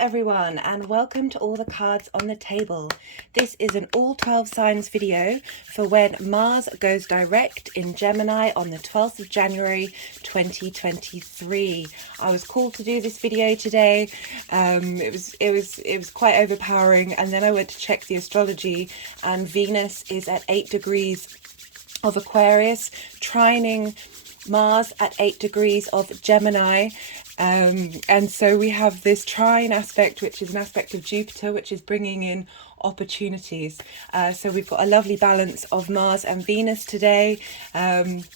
everyone, and welcome to all the cards on the table. This is an all 12 signs video for when Mars goes direct in Gemini on the 12th of January 2023. I was called to do this video today. It was quite overpowering, and then I went to check the astrology, and Venus is at 8 degrees of Aquarius, trining Mars at 8 degrees of Gemini. And so we have this trine aspect, which is an aspect of Jupiter, which is bringing in opportunities. So we've got a lovely balance of Mars and Venus today, and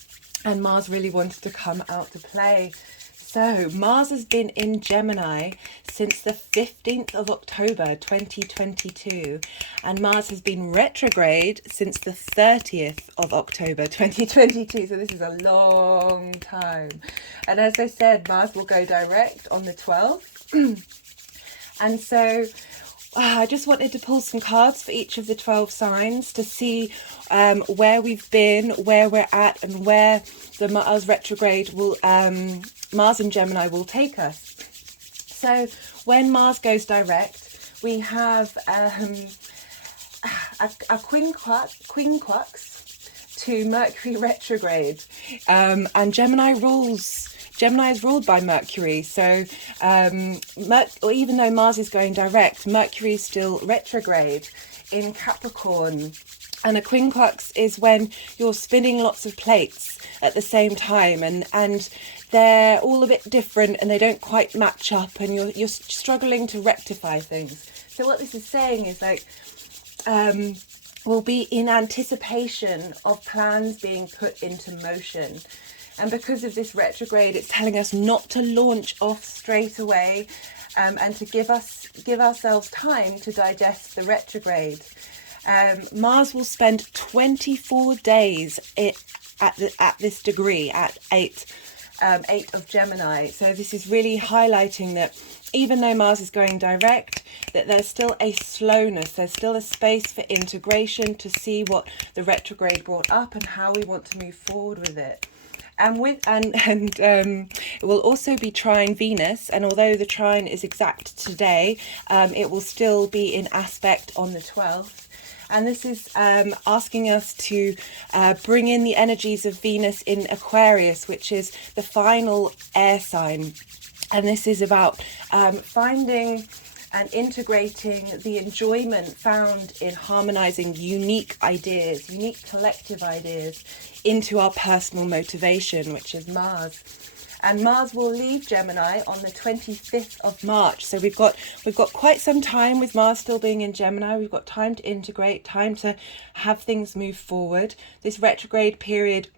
Mars really wanted to come out to play. So Mars has been in Gemini since the 15th of October 2022, and Mars has been retrograde since the 30th of October 2022. So this is a long time. And as I said, Mars will go direct on the 12th. And so I just wanted to pull some cards for each of the 12 signs to see where we've been, where we're at, and where the Mars retrograde will, Mars in Gemini will take us. So when Mars goes direct, we have a quincux to Mercury retrograde, and Gemini is ruled by Mercury. So even though Mars is going direct, Mercury is still retrograde in Capricorn. And a quincux is when you're spinning lots of plates at the same time, and they're all a bit different and they don't quite match up, and you're struggling to rectify things. So what this is saying is like, we'll be in anticipation of plans being put into motion. And because of this retrograde, it's telling us not to launch off straight away, and to give ourselves time to digest the retrograde. Mars will spend 24 days at this degree, at 8 of Gemini. So this is really highlighting that even though Mars is going direct, that there's still a slowness, there's still a space for integration to see what the retrograde brought up and how we want to move forward with it. And it will also be trine Venus, and although the trine is exact today, it will still be in aspect on the 12th. And this is asking us to bring in the energies of Venus in Aquarius, which is the final air sign. And this is about finding and integrating the enjoyment found in harmonizing unique ideas, unique collective ideas into our personal motivation, which is Mars. And Mars will leave Gemini on the 25th of March. So we've got quite some time with Mars still being in Gemini. We've got time to integrate, time to have things move forward. This retrograde period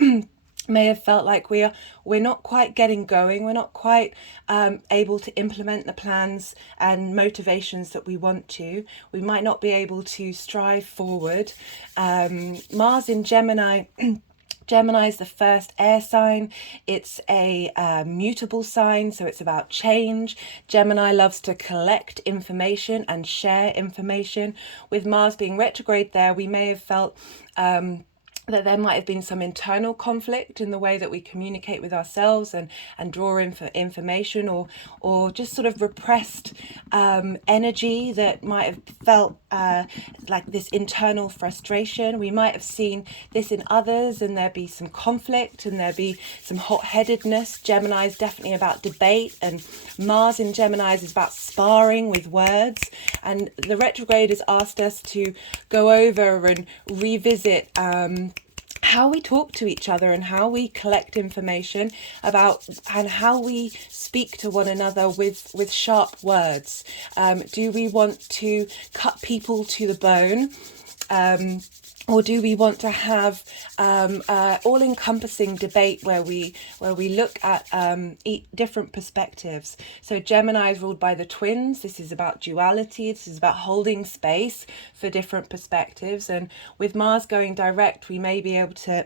may have felt like we're not quite getting going. We're not quite able to implement the plans and motivations that we want to. We might not be able to strive forward. Mars in Gemini. Gemini is the first air sign. It's a mutable sign, so it's about change. Gemini loves to collect information and share information. With Mars being retrograde there, we may have felt that there might have been some internal conflict in the way that we communicate with ourselves and draw in for information, or just sort of repressed energy that might have felt like this internal frustration. We might have seen this in others, and there'd be some conflict and there'd be some hot-headedness. Gemini is definitely about debate, and Mars in Gemini is about sparring with words. And the retrograde has asked us to go over and revisit how we talk to each other and how we collect information about, and how we speak to one another with sharp words. Do we want to cut people to the bone? Or do we want to have all-encompassing debate where we look at different perspectives? So Gemini is ruled by the twins. This is about duality. This is about holding space for different perspectives. And with Mars going direct, we may be able to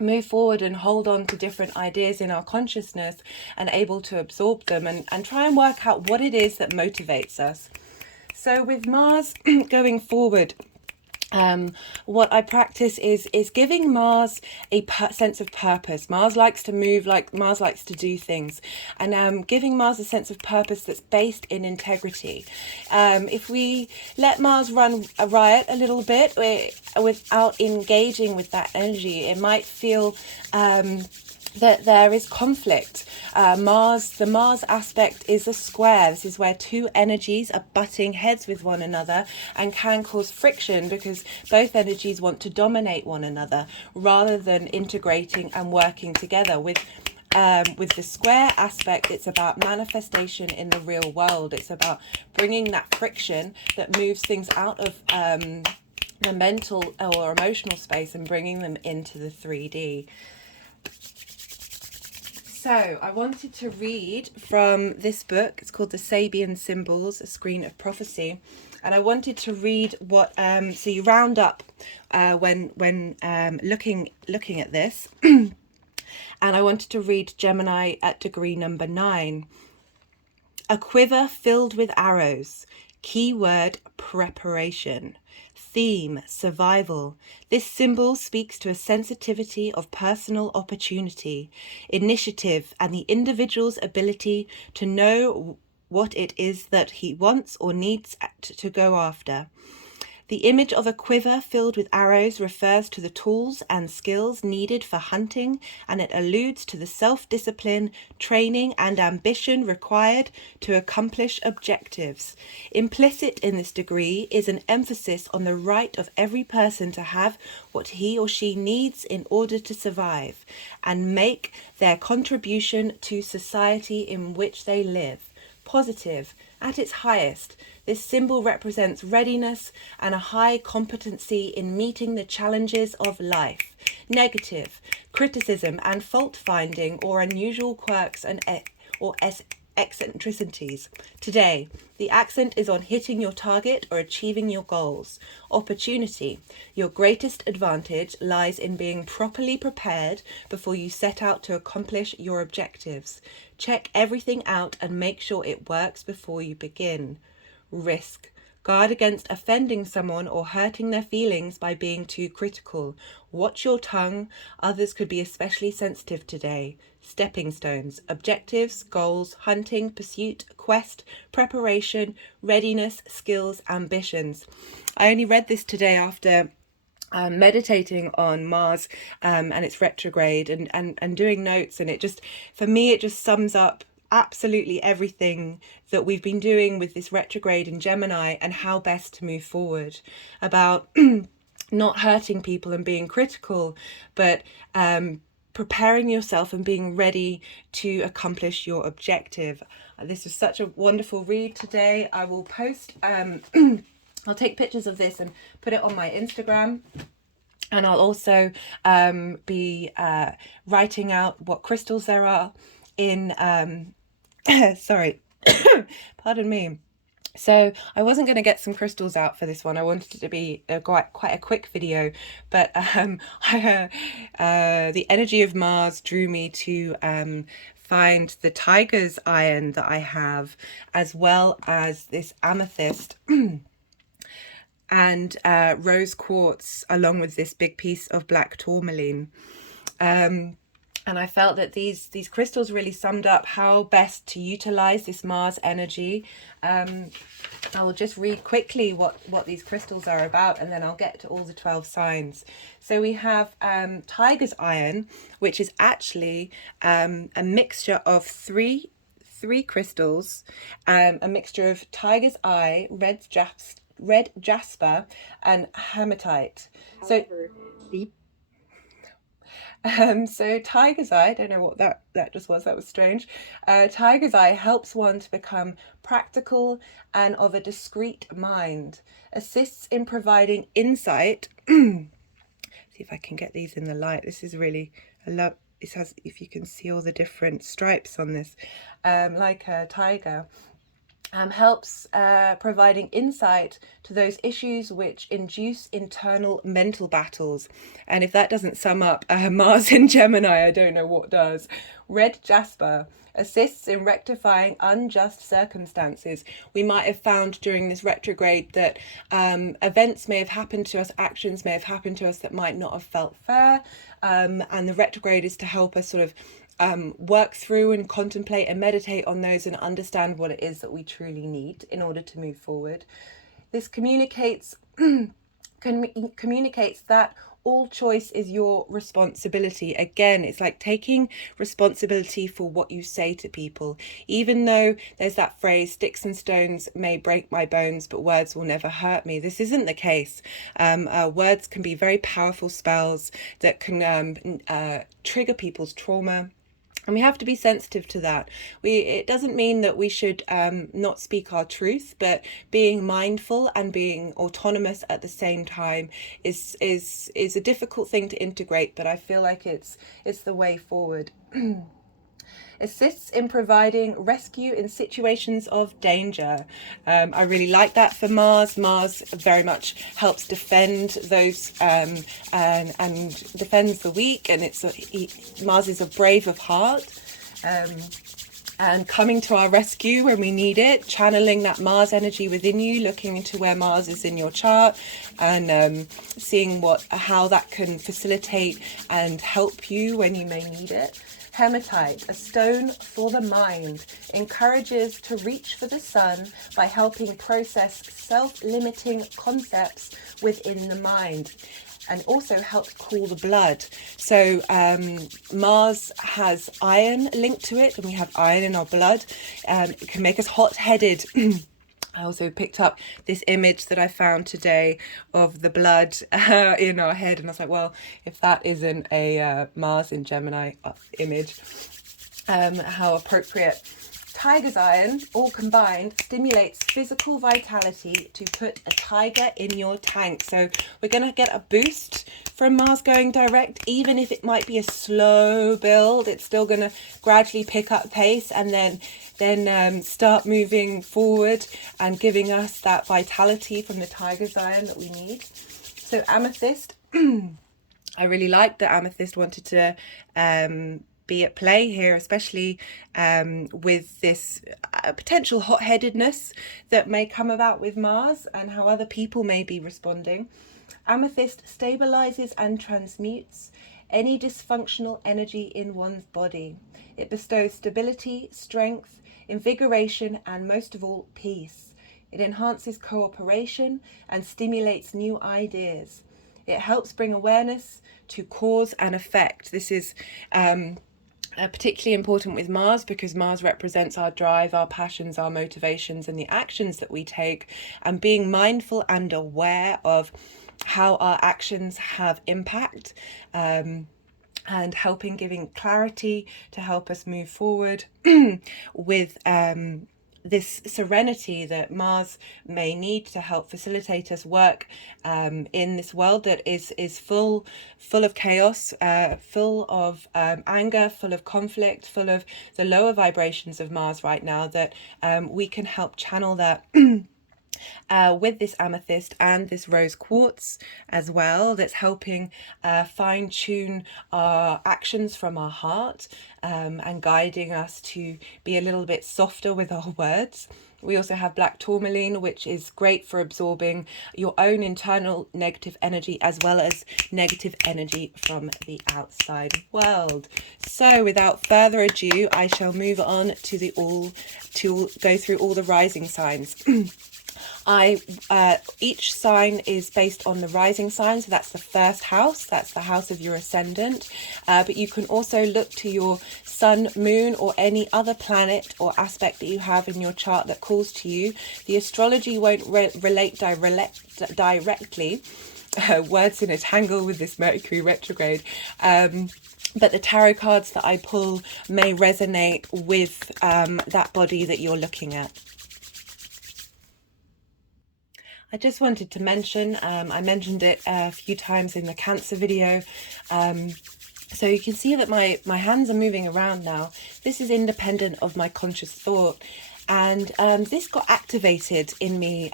move forward and hold on to different ideas in our consciousness and able to absorb them and try and work out what it is that motivates us. So with Mars going forward, What I practice is giving Mars a sense of purpose. Mars likes to move, like Mars likes to do things, and giving Mars a sense of purpose that's based in integrity. If we let Mars run a riot a little bit without engaging with that energy, it might feel that there is conflict. The Mars aspect is a square. This is where two energies are butting heads with one another and can cause friction because both energies want to dominate one another rather than integrating and working together. With the square aspect, it's about manifestation in the real world. It's about bringing that friction that moves things out of the mental or emotional space and bringing them into the 3D. So I wanted to read from this book. It's called The Sabian Symbols, A Screen of Prophecy. And I wanted to read what, so you round up when looking at this. And I wanted to read Gemini at degree number 9. A quiver filled with arrows. Keyword preparation. Theme survival. This symbol speaks to a sensitivity of personal opportunity, initiative, and the individual's ability to know what it is that he wants or needs to go after. The image of a quiver filled with arrows refers to the tools and skills needed for hunting, and it alludes to the self-discipline, training, and ambition required to accomplish objectives. Implicit in this degree is an emphasis on the right of every person to have what he or she needs in order to survive and make their contribution to society in which they live. Positive. At its highest, this symbol represents readiness and a high competency in meeting the challenges of life. Negative. Criticism and fault-finding or unusual quirks or eccentricities. Today, the accent is on hitting your target or achieving your goals. Opportunity. Your greatest advantage lies in being properly prepared before you set out to accomplish your objectives. Check everything out and make sure it works before you begin. Risk. Guard against offending someone or hurting their feelings by being too critical. Watch your tongue. Others could be especially sensitive today. Stepping stones. Objectives, goals, hunting, pursuit, quest, preparation, readiness, skills, ambitions. I only read this today after meditating on Mars and its retrograde and doing notes, and it just, for me, it just sums up absolutely everything that we've been doing with this retrograde in Gemini and how best to move forward, about not hurting people and being critical, but preparing yourself and being ready to accomplish your objective. This was such a wonderful read today. I will post I'll take pictures of this and put it on my Instagram. And I'll also be writing out what crystals there are in, sorry, pardon me. So I wasn't going to get some crystals out for this one. I wanted it to be quite a quick video, but the energy of Mars drew me to find the tiger's iron that I have, as well as this amethyst and rose quartz, along with this big piece of black tourmaline. And I felt that these crystals really summed up how best to utilize this Mars energy. I will just read quickly what these crystals are about, and then I'll get to all the 12 signs. So we have tiger's iron, which is actually a mixture of three crystals, a mixture of tiger's eye, red jasper, and hematite. So tiger's eye, I don't know what that just was, that was strange. Tiger's eye helps one to become practical and of a discreet mind, assists in providing insight. See if I can get these in the light. This is really, I love, it has, if you can see all the different stripes on this, like a tiger. helps providing insight to those issues which induce internal mental battles. And if that doesn't sum up Mars in Gemini, I don't know what does. Red jasper assists in rectifying unjust circumstances. We might have found during this retrograde that events may have happened to us, actions may have happened to us that might not have felt fair, and the retrograde is to help us sort of work through and contemplate and meditate on those and understand what it is that we truly need in order to move forward. This communicates communicates that all choice is your responsibility. Again, it's like taking responsibility for what you say to people. Even though there's that phrase, sticks and stones may break my bones, but words will never hurt me. This isn't the case. Words can be very powerful spells that can trigger people's trauma. And we have to be sensitive to that. It doesn't mean that we should not speak our truth, but being mindful and being autonomous at the same time is a difficult thing to integrate, but I feel like it's the way forward. Assists in providing rescue in situations of danger. I really like that for Mars. Mars very much helps defend those and defends the weak, and Mars is a brave of heart. And coming to our rescue when we need it, channeling that Mars energy within you, looking into where Mars is in your chart, and seeing how that can facilitate and help you when you may need it. Hematite, a stone for the mind, encourages to reach for the sun by helping process self-limiting concepts within the mind, and also helps cool the blood. So Mars has iron linked to it, and we have iron in our blood. It can make us hot-headed. I also picked up this image that I found today of the blood in our head, and I was like, well, if that isn't a Mars in Gemini image, how appropriate. Tiger's iron, all combined, stimulates physical vitality to put a tiger in your tank. So we're going to get a boost from Mars going direct, even if it might be a slow build. It's still going to gradually pick up pace and then start moving forward and giving us that vitality from the tiger's iron that we need. So amethyst, I really like that amethyst wanted to be at play here, especially with this potential hot-headedness that may come about with Mars and how other people may be responding. Amethyst stabilizes and transmutes any dysfunctional energy in one's body. It bestows stability, strength, invigoration, and most of all, peace. It enhances cooperation and stimulates new ideas. It helps bring awareness to cause and effect. This is particularly important with Mars because Mars represents our drive, our passions, our motivations, and the actions that we take, and being mindful and aware of how our actions have impact, and helping giving clarity to help us move forward with this serenity that Mars may need to help facilitate us work in this world that is full of chaos, full of anger, full of conflict, full of the lower vibrations of Mars right now, that we can help channel that with this amethyst and this rose quartz as well, that's helping fine-tune our actions from our heart, and guiding us to be a little bit softer with our words. We also have black tourmaline, which is great for absorbing your own internal negative energy as well as negative energy from the outside world. So without further ado, I shall move on to go through all the rising signs. Each sign is based on the rising sign, so that's the first house, that's the house of your ascendant, but you can also look to your sun, moon, or any other planet or aspect that you have in your chart that calls to you. The astrology won't relate directly, words in a tangle with this Mercury retrograde, but the tarot cards that I pull may resonate with that body that you're looking at. I just wanted to mention, I mentioned it a few times in the Cancer video, so you can see that my hands are moving around now. This is independent of my conscious thought. And this got activated in me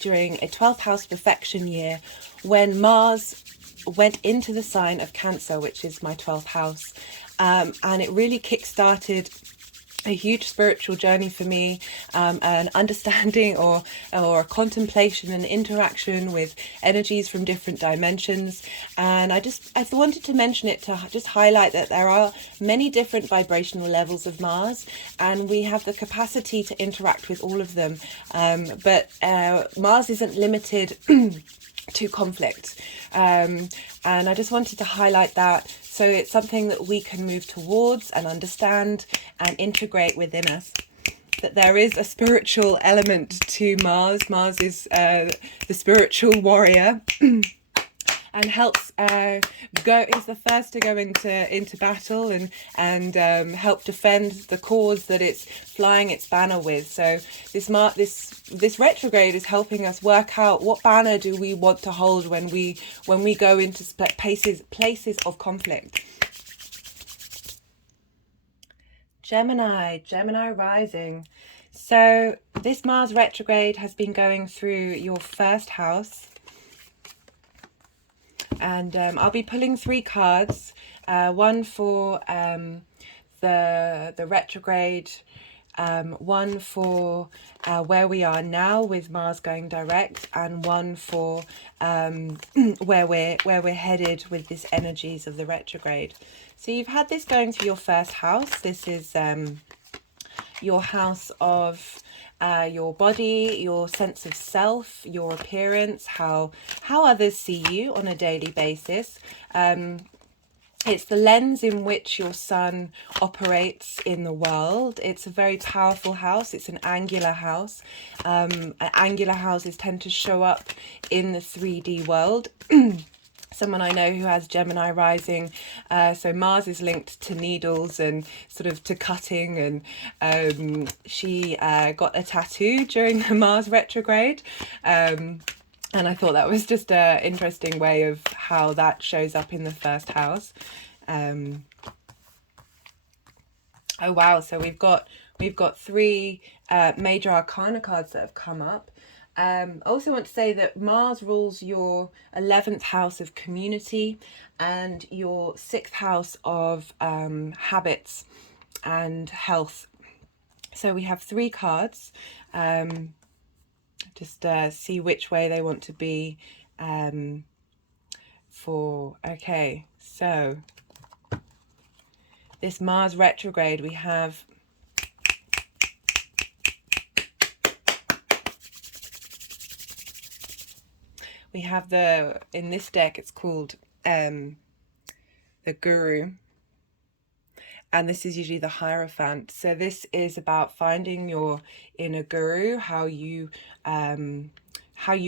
during a 12th house perfection year when Mars went into the sign of Cancer, which is my 12th house. And it really kick-started a huge spiritual journey for me, an understanding or a contemplation and interaction with energies from different dimensions. And I wanted to mention it to just highlight that there are many different vibrational levels of Mars, and we have the capacity to interact with all of them. But Mars isn't limited to conflict. And I just wanted to highlight that. So it's something that we can move towards and understand and integrate within us. That there is a spiritual element to Mars. Mars is the spiritual warrior. And helps is the first to go into battle and help defend the cause that it's flying its banner with. So this retrograde is helping us work out what banner do we want to hold when we go into places of conflict. Gemini rising. So this Mars retrograde has been going through your first house. And I'll be pulling 3 cards, one for the retrograde, one for where we are now with Mars going direct, and one for where we're headed with this energies of the retrograde. So you've had this going through your first house. This is your house of your body, your sense of self, your appearance, how others see you on a daily basis. It's the lens in which your sun operates in the world. It's a very powerful house. It's an angular house. Angular houses tend to show up in the 3D world. Someone I know who has Gemini rising, so Mars is linked to needles and sort of to cutting, and she got a tattoo during the Mars retrograde, and I thought that was just an interesting way of how that shows up in the first house. Oh wow, so we've got 3 major arcana cards that have come up. I also want to say that Mars rules your 11th house of community and your 6th house of habits and health. So we have 3 cards. Just see which way they want to be for. Okay, so this Mars retrograde, we have in this deck, it's called the Guru, and this is usually the Hierophant. So this is about finding your inner guru, how you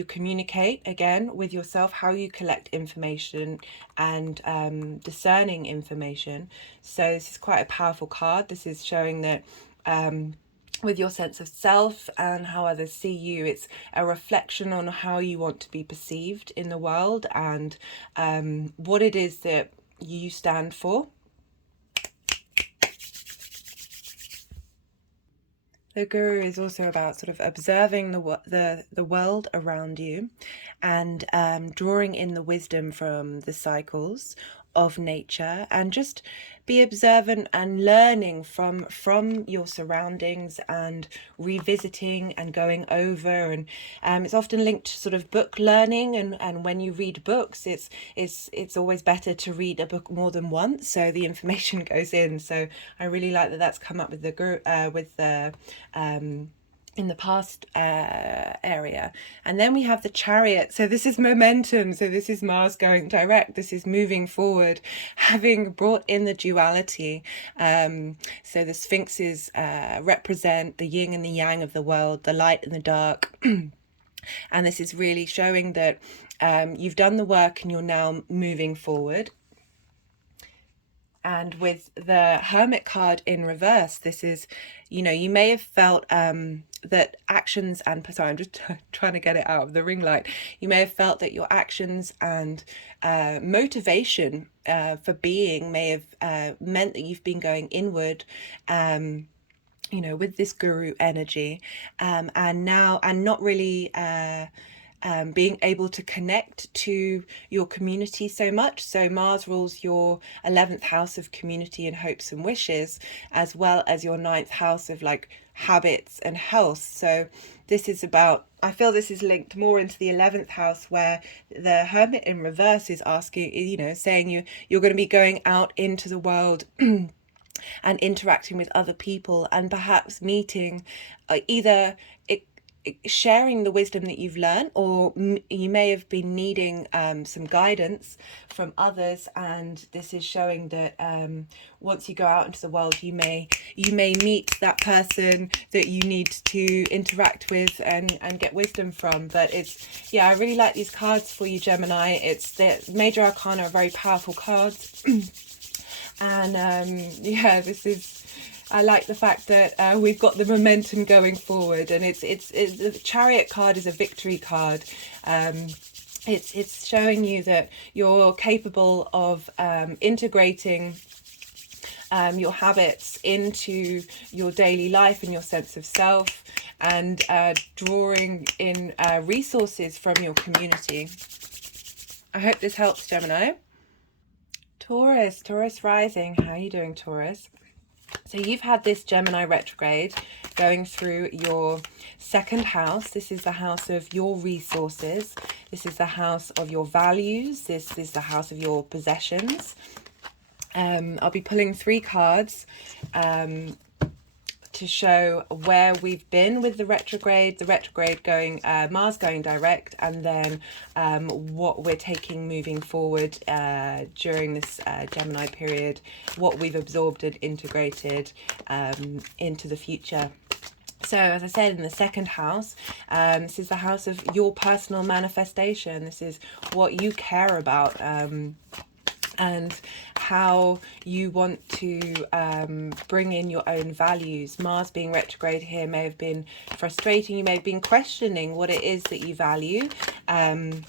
communicate again with yourself, how you collect information, and discerning information. So this is quite a powerful card. This is showing that with your sense of self and how others see you, it's a reflection on how you want to be perceived in the world and what it is that you stand for. The Guru is also about sort of observing the world around you and drawing in the wisdom from the cycles of nature, and just be observant and learning from your surroundings and revisiting and going over. And it's often linked to sort of book learning, and when you read books, it's always better to read a book more than once so the information goes in. So I really like that that's come up with the Guru with the in the past area. And then we have the Chariot. So this is momentum. So this is Mars going direct. This is moving forward, having brought in the duality. So the Sphinxes represent the yin and the yang of the world, the light and the dark. And this is really showing that you've done the work and you're now moving forward. And with the Hermit card in reverse, this is, you may have felt that actions and, sorry, I'm just trying to get it out of the ring light. You may have felt that your actions and motivation for being may have meant that you've been going inward. you know, with this guru energy, and not really being able to connect to your community so much. So Mars rules your 11th house of community and hopes and wishes, as well as your 9th house of like habits and health. So this is about, I feel this is linked more into the 11th house, where the Hermit in reverse is asking, you know, saying you're going to be going out into the world and interacting with other people, and perhaps meeting either sharing the wisdom that you've learned, or you may have been needing some guidance from others, and this is showing that once you go out into the world, you may meet that person that you need to interact with and get wisdom from. But it's, yeah, I really like these cards for you, Gemini. It's the major arcana are very powerful cards. And yeah, this is, I like the fact that we've got the momentum going forward, and it's the Chariot card is a victory card. It's showing you that you're capable of integrating your habits into your daily life and your sense of self, and drawing in resources from your community. I hope this helps, Gemini. Taurus rising. How are you doing, Taurus? So you've had this Gemini retrograde going through your 2nd house. This is the house of your resources. This is the house of your values. This is the house of your possessions. I'll be pulling 3 cards to show where we've been with the retrograde going, Mars going direct, and then what we're taking moving forward during this Gemini period, what we've absorbed and integrated into the future. So, as I said, in the 2nd house, this is the house of your personal manifestation. This is what you care about, and how you want to bring in your own values. Mars being retrograde here may have been frustrating. You may have been questioning what it is that you value, and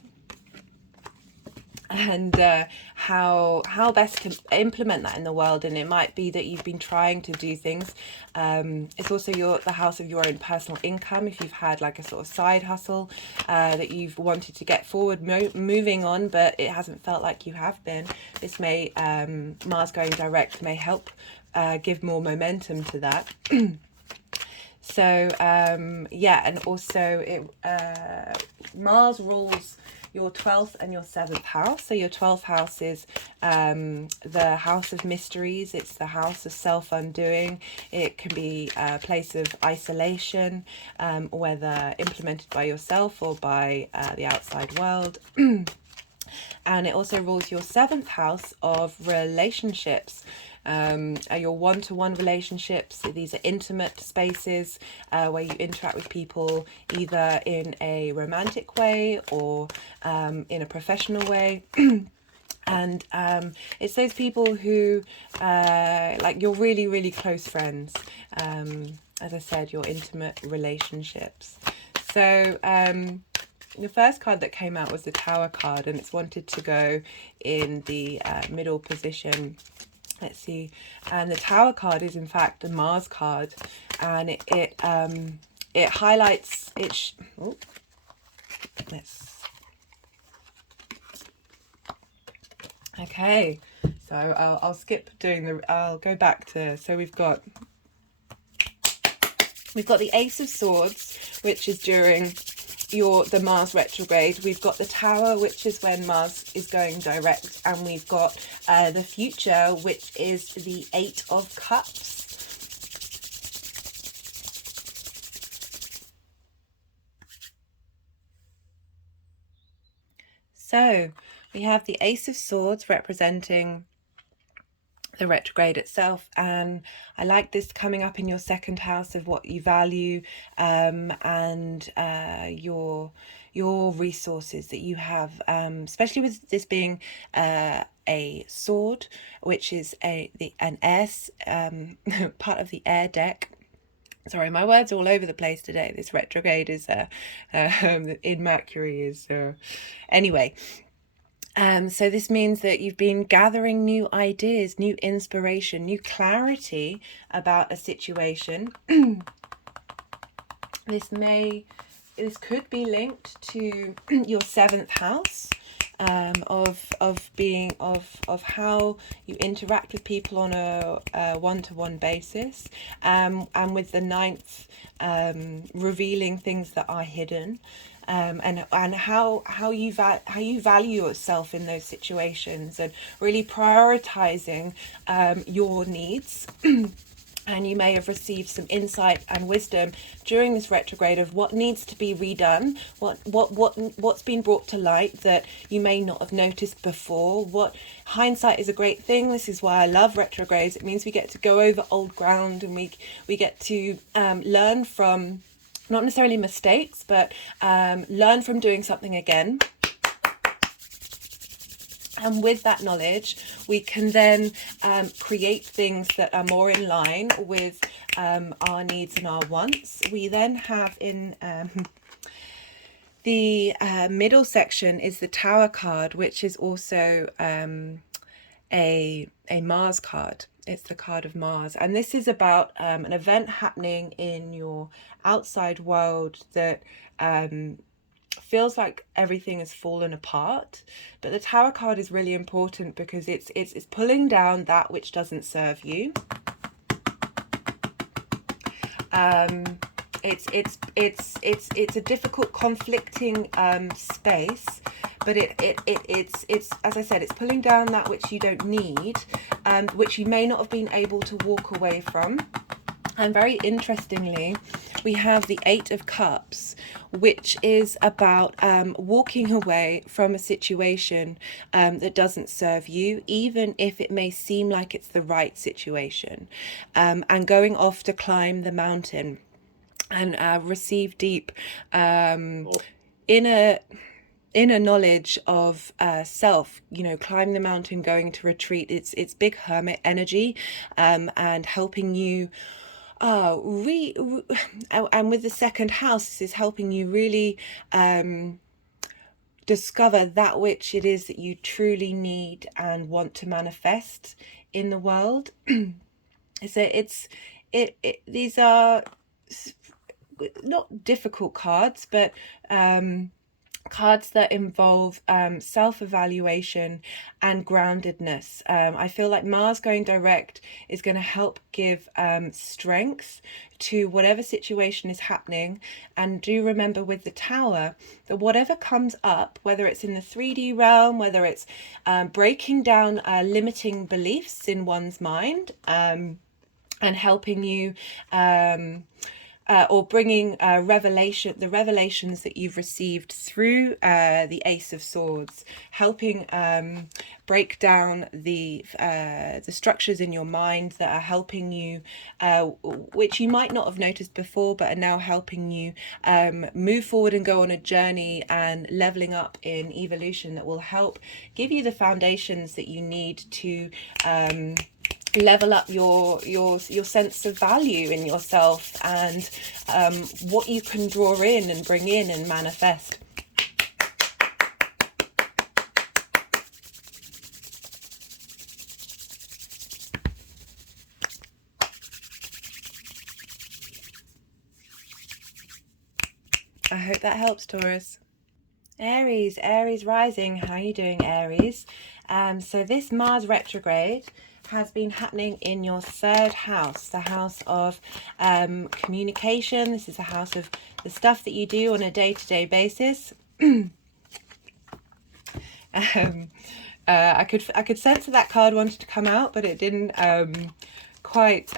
how best to implement that in the world. And it might be that you've been trying to do things. It's also the house of your own personal income. If you've had like a sort of side hustle that you've wanted to get forward moving on, but it hasn't felt like you have been, this may Mars going direct may help give more momentum to that. So yeah, and also Mars rules your 12th and your 7th house. So your 12th house is the house of mysteries. It's the house of self-undoing. It can be a place of isolation, whether implemented by yourself or by the outside world. And it also rules your 7th house of relationships. Your one-to-one relationships. These are intimate spaces where you interact with people either in a romantic way or in a professional way. And it's those people who like you're really, really close friends. As I said, your intimate relationships. So the first card that came out was the Tower card, and it's wanted to go in the middle position. Let's see, and the Tower card is in fact a Mars card, and it highlights it. Okay, so I'll skip doing I'll go back to, so we've got the Ace of Swords, which is during the Mars retrograde. We've got the Tower, which is when Mars is going direct, and we've got the Future, which is the 8 of Cups. So we have the Ace of Swords representing the retrograde itself, and I like this coming up in your 2nd house of what you value, and your resources that you have, especially with this being a sword, which is an air part of the air deck. Sorry, my words are all over the place today. This retrograde is in Mercury is anyway. So this means that you've been gathering new ideas, new inspiration, new clarity about a situation. This could be linked to your seventh house, of how you interact with people on a one-to-one basis, and with the ninth, revealing things that are hidden, and how you value yourself in those situations, and really prioritizing your needs. And you may have received some insight and wisdom during this retrograde of what needs to be redone, what's been brought to light that you may not have noticed before. What hindsight is a great thing. This is why I love retrogrades. It means we get to go over old ground, and we get to learn from, not necessarily mistakes, but learn from doing something again. And with that knowledge, we can then create things that are more in line with our needs and our wants. We then have in the middle section is the Tower card, which is also a Mars card. It's the card of Mars. And this is about an event happening in your outside world that feels like everything has fallen apart. But the Tower card is really important because it's pulling down that which doesn't serve you. It's a difficult, conflicting space, but it's as I said, it's pulling down that which you don't need, which you may not have been able to walk away from. And very interestingly, we have the Eight of Cups, which is about walking away from a situation that doesn't serve you, even if it may seem like it's the right situation, and going off to climb the mountain and receive deep inner knowledge of self. You know, climbing the mountain, going to retreat. It's big hermit energy, and helping you. And with the second house, this is helping you really discover that which it is that you truly need and want to manifest in the world. So these are not difficult cards, but cards that involve self-evaluation and groundedness. I feel like Mars going direct is going to help give strength to whatever situation is happening. And do remember with the Tower that whatever comes up, whether it's in the 3D realm, whether it's breaking down limiting beliefs in one's mind, and helping you or bringing the revelations that you've received through the Ace of Swords, helping break down the structures in your mind that are helping you, which you might not have noticed before, but are now helping you move forward and go on a journey and leveling up in evolution that will help give you the foundations that you need to level up your sense of value in yourself, and what you can draw in and bring in and manifest. I hope that helps, Taurus. Aries rising. How are you doing, Aries? So this Mars retrograde has been happening in your third house, the house of communication. This is a house of the stuff that you do on a day-to-day basis. I could sense that card wanted to come out, but it didn't quite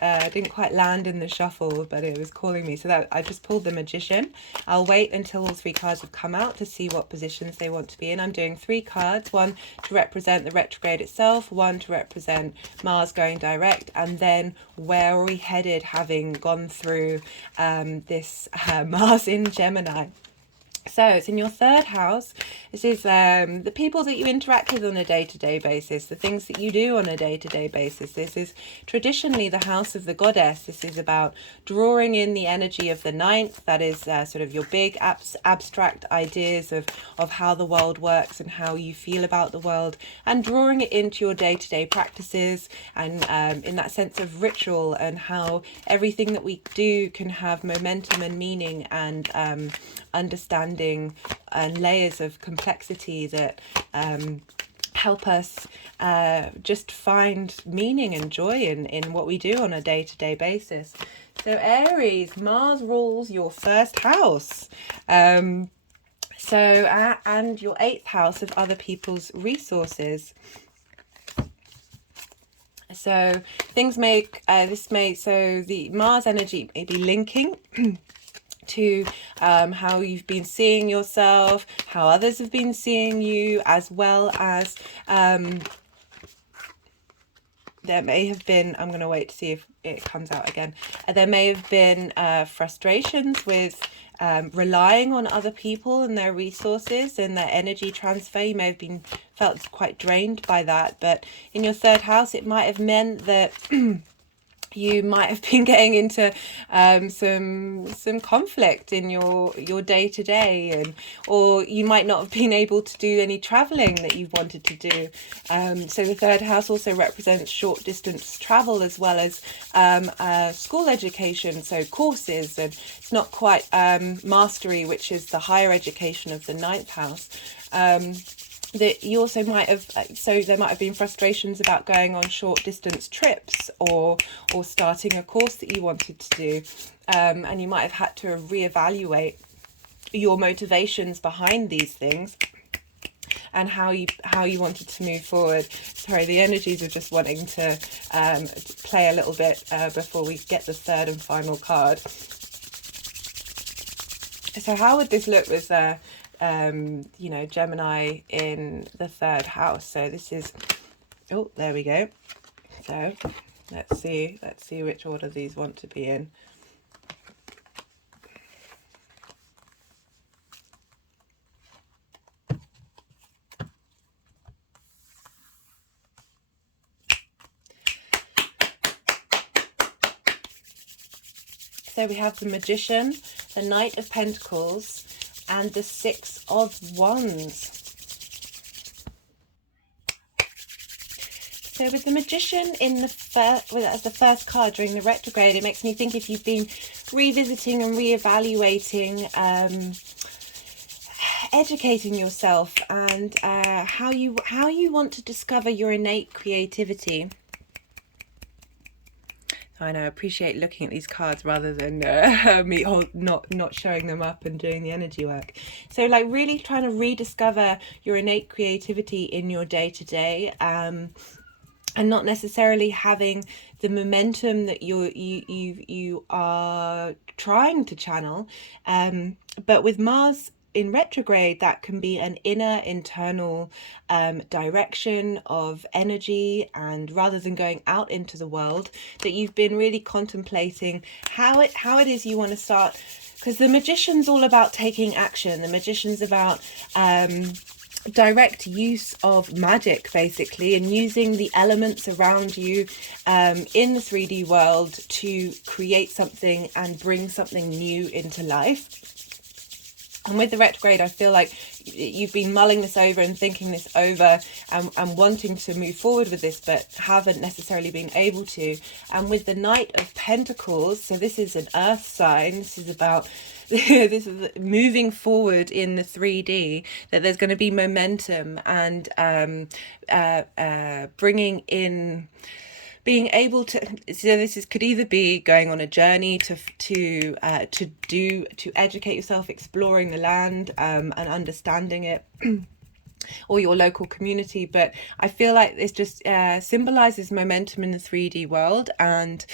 land in the shuffle, but it was calling me, so that I just pulled the Magician. I'll wait until all three cards have come out to see what positions they want to be in. I'm doing 3 cards, one to represent the retrograde itself, one to represent Mars going direct, and then where are we headed having gone through this Mars in Gemini. So it's in your third house. This is the people that you interact with on a day-to-day basis, the things that you do on a day-to-day basis. This is traditionally the house of the goddess. This is about drawing in the energy of the ninth. That is sort of your big abstract ideas of how the world works and how you feel about the world, and drawing it into your day-to-day practices, and in that sense of ritual, and how everything that we do can have momentum and meaning and understanding and layers of complexity that help us just find meaning and joy in what we do on a day-to-day basis. So Aries, Mars rules your first house. And your 8th house of other people's resources. So things make so the Mars energy may be linking to how you've been seeing yourself, how others have been seeing you, as well as there may have been, I'm going to wait to see if it comes out again, there may have been frustrations with relying on other people and their resources and their energy transfer. You may have been felt quite drained by that, but in your 3rd house it might have meant that you might have been getting into some conflict in your day to day, and or you might not have been able to do any traveling that you wanted to do. So the 3rd house also represents short distance travel, as well as school education, so courses, and it's not quite mastery, which is the higher education of the 9th house. That you also might have, so there might have been frustrations about going on short distance trips, or starting a course that you wanted to do, and you might have had to reevaluate your motivations behind these things and how you wanted to move forward. Sorry, the energies are just wanting to play a little bit before we get the 3rd and final card. So how would this look with Gemini in the 3rd house? So this is, oh, there we go. So let's see which order these want to be in. So we have the Magician, the Knight of Pentacles, and the 6 of Wands. So with the Magician in the as the first card during the retrograde, it makes me think if you've been revisiting and reevaluating, educating yourself, and how you want to discover your innate creativity. I know, I appreciate looking at these cards rather than me not showing them up and doing the energy work. So like really trying to rediscover your innate creativity in your day-to-day, and not necessarily having the momentum that you are trying to channel, but with Mars in retrograde, that can be an inner internal direction of energy, and rather than going out into the world, that you've been really contemplating how it is you want to start, because the Magician's all about taking action. The Magician's about direct use of magic, basically, and using the elements around you in the 3D world to create something and bring something new into life. And with the retrograde, I feel like you've been mulling this over and thinking this over, and wanting to move forward with this, but haven't necessarily been able to. And with the Knight of Pentacles, so this is an earth sign, this is about this is moving forward in the 3D, that there's going to be momentum and bringing in, being able to, so this could either be going on a journey to educate yourself, exploring the land and understanding it, or your local community. But I feel like this just symbolizes momentum in the 3D world, and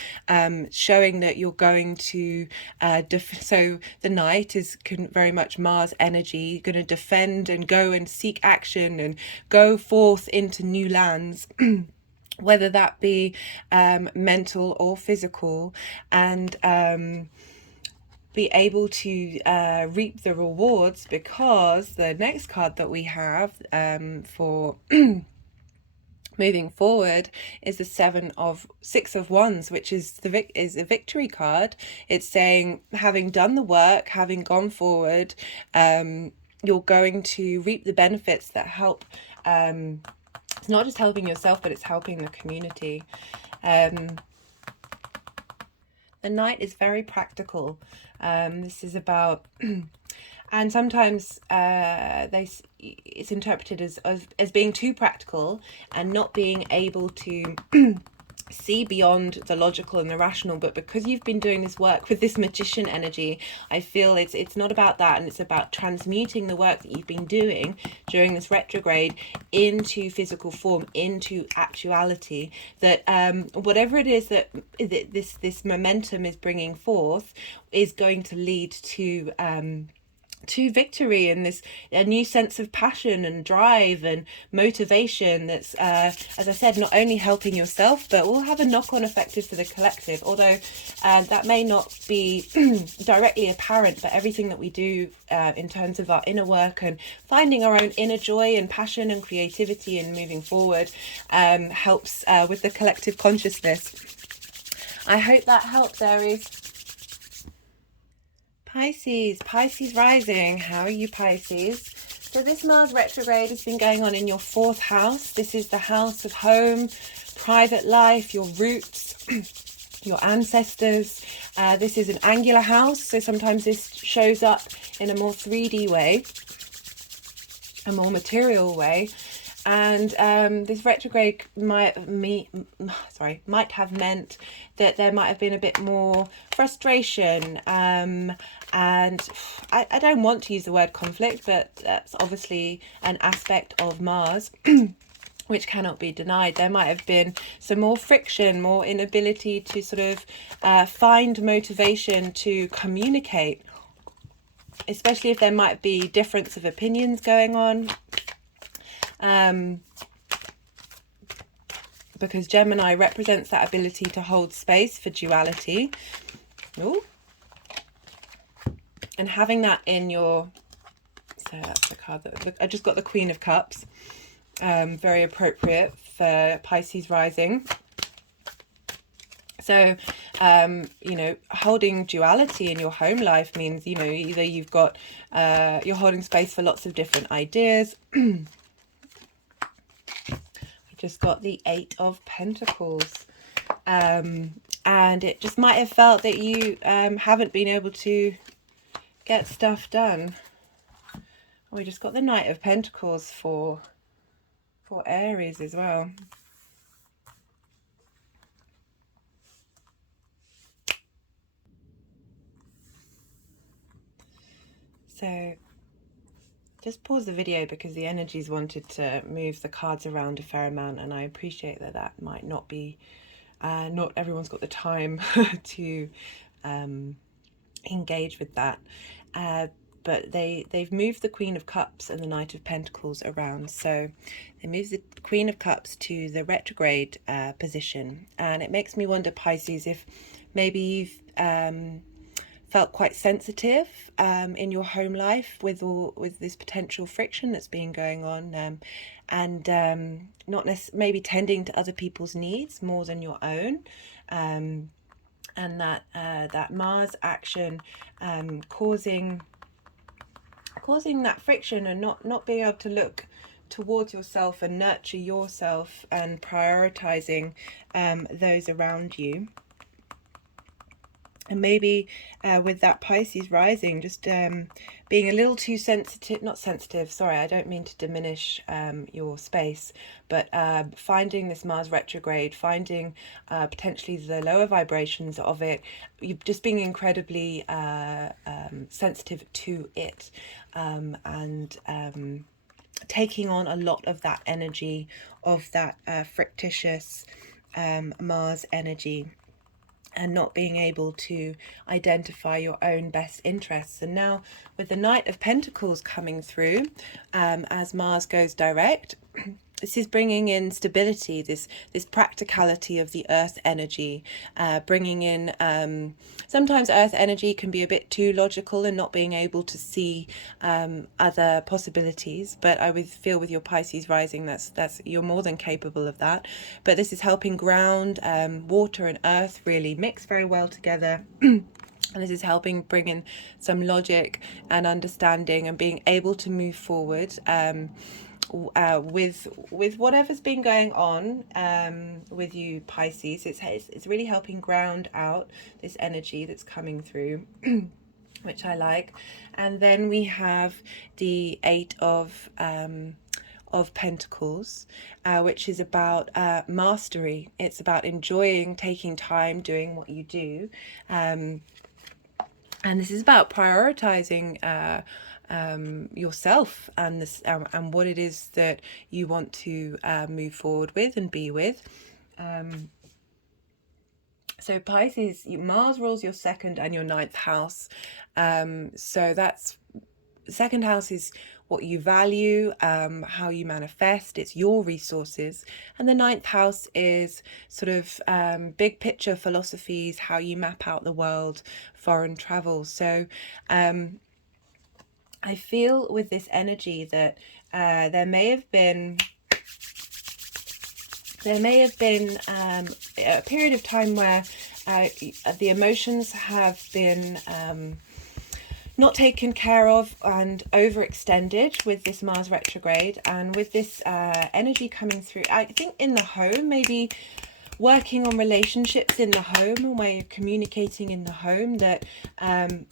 showing that you're going to so the Knight is very much Mars energy, going to defend and go and seek action and go forth into new lands. Whether that be mental or physical, and be able to reap the rewards, because the next card that we have for moving forward is the Six of Wands, which is is a victory card. It's saying, having done the work, having gone forward, you're going to reap the benefits that help. It's not just helping yourself, but it's helping the community. The Knight is very practical. This is about, and sometimes it's interpreted as being too practical and not being able to see beyond the logical and the rational. But because you've been doing this work with this magician energy, I feel it's not about that, and it's about transmuting the work that you've been doing during this retrograde into physical form, into actuality, that whatever it is that this momentum is bringing forth is going to lead to victory, and a new sense of passion and drive and motivation that's, as I said, not only helping yourself, but will have a knock-on effect for the collective. Although that may not be directly apparent, but everything that we do in terms of our inner work and finding our own inner joy and passion and creativity and moving forward helps with the collective consciousness. I hope that helps, Aries. Pisces rising. How are you, Pisces? So this Mars retrograde has been going on in your 4th house. This is the house of home, private life, your roots, your ancestors. This is an angular house, so sometimes this shows up in a more 3D way, a more material way. And this retrograde might have meant that there might have been a bit more frustration, and I don't want to use the word conflict, but that's obviously an aspect of Mars which cannot be denied. There might have been some more friction, more inability to sort of find motivation to communicate, especially if there might be difference of opinions going on. Because Gemini represents that ability to hold space for duality. Ooh. And having that in your, so that's the card that I just got, the Queen of Cups. Very appropriate for Pisces rising. So, you know, holding duality in your home life means, you know, either you've got, you're holding space for lots of different ideas. Just got the 8 of Pentacles, and it just might have felt that you haven't been able to get stuff done. We just got the Knight of Pentacles for Aries as well. So just pause the video because the energies wanted to move the cards around a fair amount, and I appreciate that that might not be, not everyone's got the time to engage with that. But they've moved the Queen of Cups and the Knight of Pentacles around. So they moved the Queen of Cups to the retrograde position. And it makes me wonder, Pisces, if maybe you've felt quite sensitive in your home life with this potential friction that's been going on, and not maybe tending to other people's needs more than your own, and that Mars action causing that friction, and not being able to look towards yourself and nurture yourself and prioritizing those around you. And maybe with that Pisces rising, just being a little too sensitive, not sensitive, sorry, I don't mean to diminish your space, but finding this Mars retrograde, finding potentially the lower vibrations of it, you just being incredibly sensitive to it, and taking on a lot of that energy, of that frictitious Mars energy, and not being able to identify your own best interests. And now with the Knight of Pentacles coming through, as Mars goes direct, this is bringing in stability, this practicality of the earth energy, bringing in, sometimes earth energy can be a bit too logical and not being able to see other possibilities, but I would feel with your Pisces rising that's you're more than capable of that. But this is helping ground, water and earth really mix very well together. And this is helping bring in some logic and understanding and being able to move forward with whatever's been going on with you, Pisces. It's really helping ground out this energy that's coming through, which I like. And then we have the Eight of Pentacles, which is about mastery. It's about enjoying, taking time, doing what you do. And this is about prioritizing yourself and this and what it is that you want to move forward with and be with. So Pisces, Mars rules your second and your ninth house. So that's, second house is what you value, how you manifest, it's your resources. And the ninth house is sort of big picture philosophies, how you map out the world, foreign travel. So I feel with this energy that there may have been a period of time where the emotions have been not taken care of and overextended with this Mars retrograde, and with this energy coming through, I think in the home, maybe working on relationships in the home, and where you're communicating in the home, that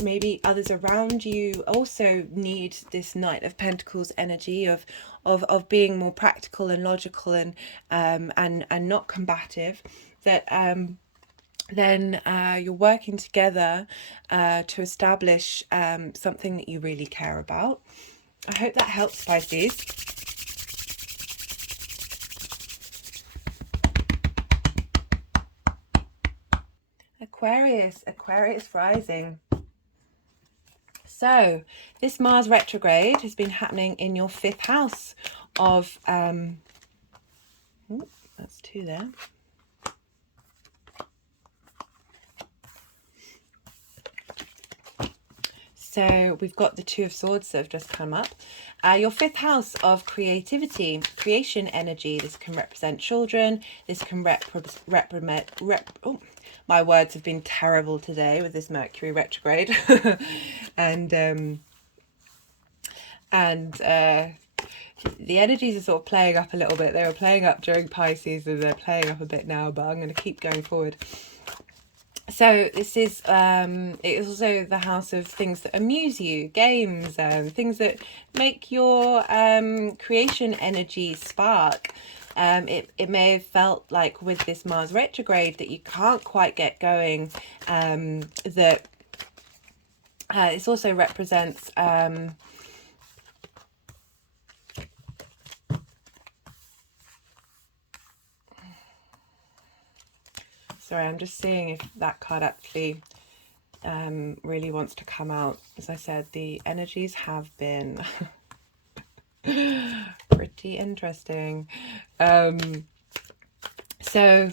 maybe others around you also need this Knight of Pentacles energy of being more practical and logical and not combative, that then you're working together to establish something that you really care about. I hope that helps, Pisces. Aquarius rising. So this Mars retrograde has been happening in your fifth house of that's two there. So we've got the Two of Swords that have just come up. Your fifth house of creativity, creation energy. This can represent children. This can my words have been terrible today with this Mercury retrograde. and the energies are sort of playing up a little bit. They were playing up during Pisces and they're playing up a bit now, but I'm going to keep going forward. So this is it is also the house of things that amuse you, games, things that make your creation energy spark. It may have felt like with this Mars retrograde that you can't quite get going, that this also represents sorry, I'm just seeing if that card actually really wants to come out. As I said, the energies have been pretty interesting. So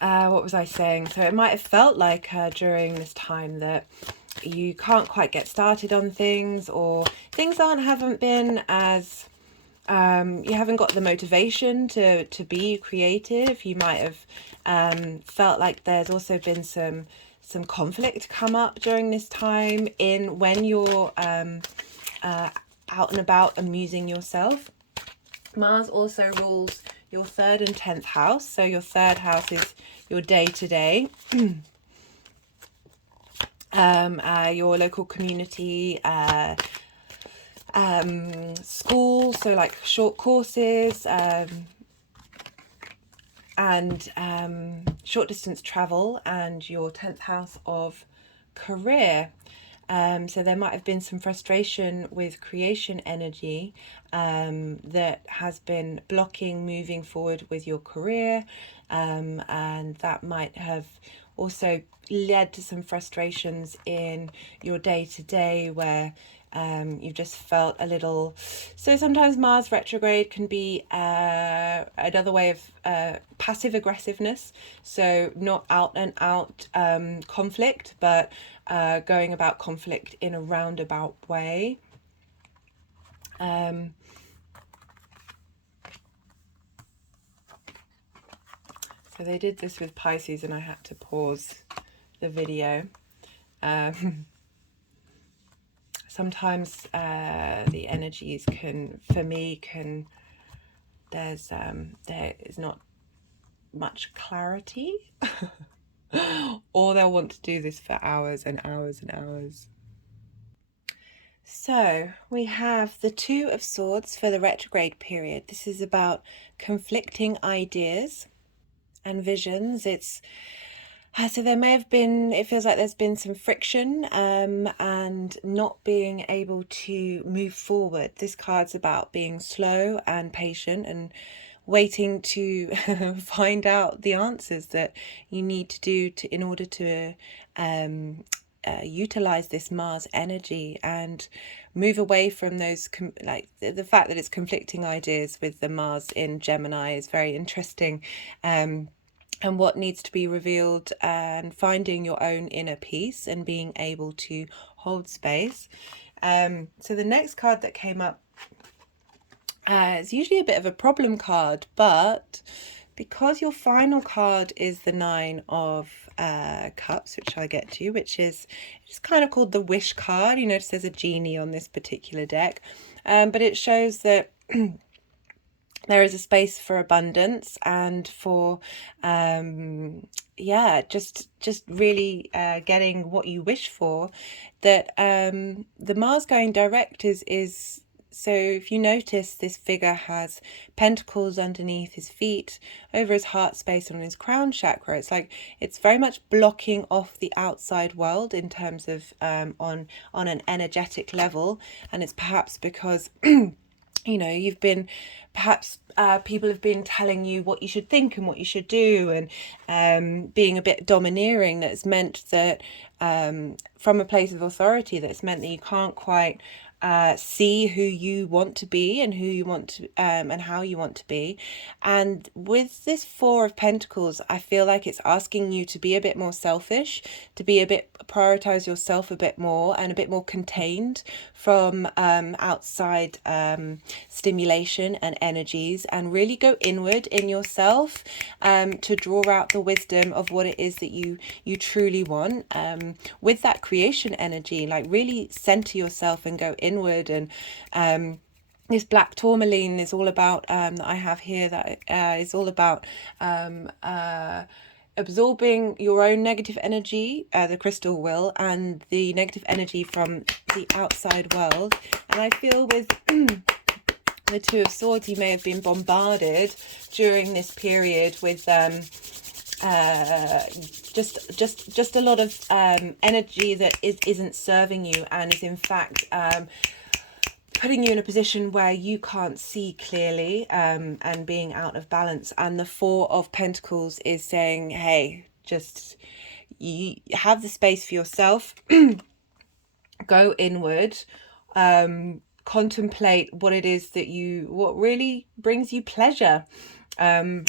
what was I saying? So it might have felt like during this time that you can't quite get started on things, or things haven't been as you haven't got the motivation to be creative. You might have felt like there's also been some conflict come up during this time in when you're out and about amusing yourself. Mars also rules your third and 10th house. So your third house is your day-to-day, your local community, school, so like short courses, and short distance travel, and your 10th house of career. So there might have been some frustration with creation energy that has been blocking moving forward with your career, and that might have also led to some frustrations in your day-to-day where you've just felt a little. So sometimes Mars retrograde can be another way of passive aggressiveness, so not out and out conflict, but going about conflict in a roundabout way. So they did this with Pisces and I had to pause the video. Sometimes the energies can, for me, there is not much clarity or they'll want to do this for hours and hours and hours. So we have the Two of Swords for the retrograde period. This is about conflicting ideas and visions. It's so there may have been, it feels like there's been some friction and not being able to move forward. This card's about being slow and patient and waiting to find out the answers that you need to do in order to utilize this Mars energy and move away from those like the fact that it's conflicting ideas with the Mars in Gemini is very interesting, and what needs to be revealed, and finding your own inner peace and being able to hold space. So the next card that came up is usually a bit of a problem card, but because your final card is the Nine of Cups, which I'll get to, which is it's kind of called the Wish card. You notice there's a genie on this particular deck, but it shows that there is a space for abundance and for just really getting what you wish for. That the Mars going direct is so if you notice, this figure has pentacles underneath his feet, over his heart space, on his crown chakra. It's like it's very much blocking off the outside world in terms of on an energetic level, and it's perhaps because you know, you've been perhaps people have been telling you what you should think and what you should do, and being a bit domineering, that's meant that from a place of authority, that's meant that you can't quite see who you want to be and who you want to and how you want to be. And with this Four of Pentacles, I feel like it's asking you to be a bit more selfish, to be a bit, prioritize yourself a bit more and a bit more contained from outside stimulation and energies, and really go inward in yourself to draw out the wisdom of what it is that you truly want, with that creation energy. Like really center yourself and go inward. And this black tourmaline is all about that I have here, that is all about absorbing your own negative energy, the crystal will, and the negative energy from the outside world. And I feel with the Two of Swords, you may have been bombarded during this period with just a lot of energy that isn't serving you, and is in fact putting you in a position where you can't see clearly, and being out of balance. And the Four of Pentacles is saying, hey, just you have the space for yourself, go inward, contemplate what it is that what really brings you pleasure in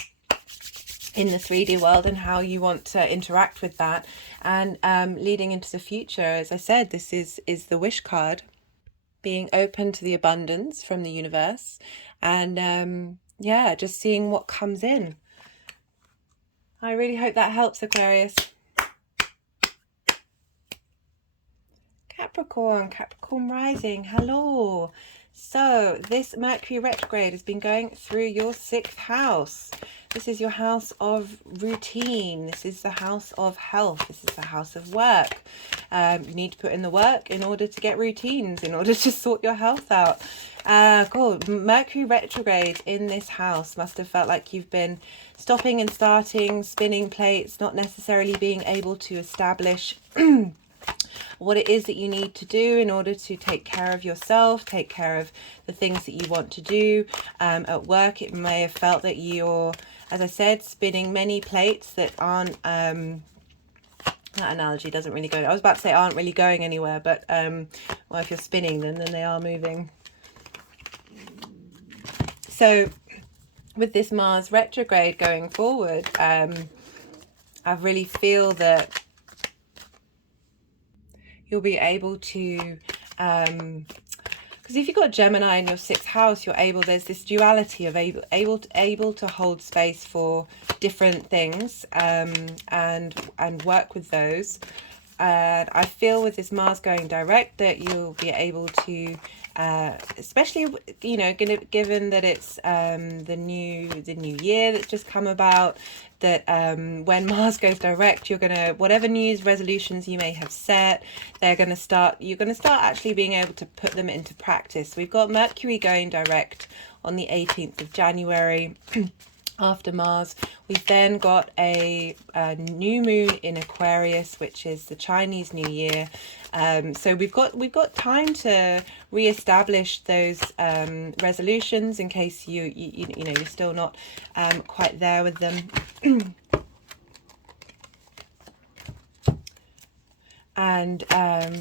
the 3D world, and how you want to interact with that. And leading into the future, as I said, this is the Wish card, being open to the abundance from the universe, and just seeing what comes in. I really hope that helps, Aquarius. Capricorn rising, hello. So this Mercury retrograde has been going through your 6th house. This is your house of routine. This is the house of health. This is the house of work. You need to put in the work in order to get routines, in order to sort your health out. Cool. Mercury retrograde in this house must have felt like you've been stopping and starting, spinning plates, not necessarily being able to establish what it is that you need to do in order to take care of yourself, take care of the things that you want to do. At work, it may have felt that you're, as I said, spinning many plates that aren't That analogy doesn't really go. I was about to say aren't really going anywhere, but well, if you're spinning them, then they are moving. So with this Mars retrograde going forward, I really feel that you'll be able to, because if you've got Gemini in your 6th house, you're able, there's this duality of able to hold space for different things, and work with those. And I feel with this Mars going direct that you'll be able to, especially, you know, given that it's the new year that's just come about, that when Mars goes direct, you're gonna, whatever New Year's resolutions you may have set, you're gonna start actually being able to put them into practice. We've got Mercury going direct on the 18th of January. After Mars, we've then got a new moon in Aquarius, which is the Chinese New Year. So we've got time to reestablish those resolutions in case you know you're still not quite there with them. And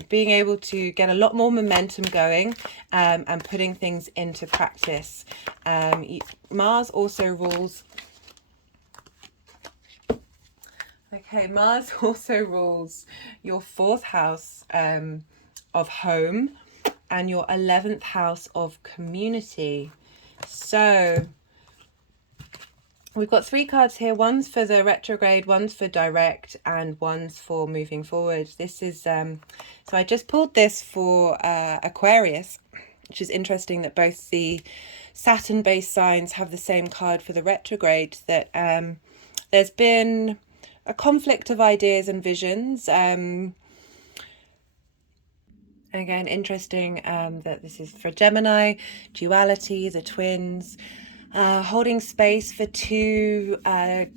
being able to get a lot more momentum going, and putting things into practice. Mars also rules. Okay, Mars also rules your 4th house of home and your 11th house of community. So we've got 3 cards here. One's for the retrograde, one's for direct, and one's for moving forward. This is, so I just pulled this for Aquarius, which is interesting that both the Saturn-based signs have the same card for the retrograde, that there's been a conflict of ideas and visions. Again, interesting that this is for Gemini, duality, the twins, holding space for 2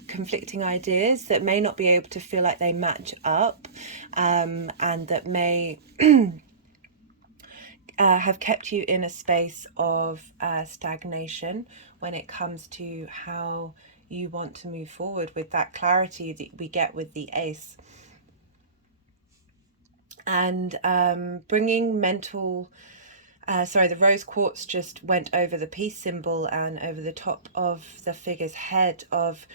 conflicting ideas that may not be able to feel like they match up, and that may have kept you in a space of stagnation when it comes to how you want to move forward with that clarity that we get with the Ace. And bringing mental, the rose quartz just went over the peace symbol and over the top of the figure's head of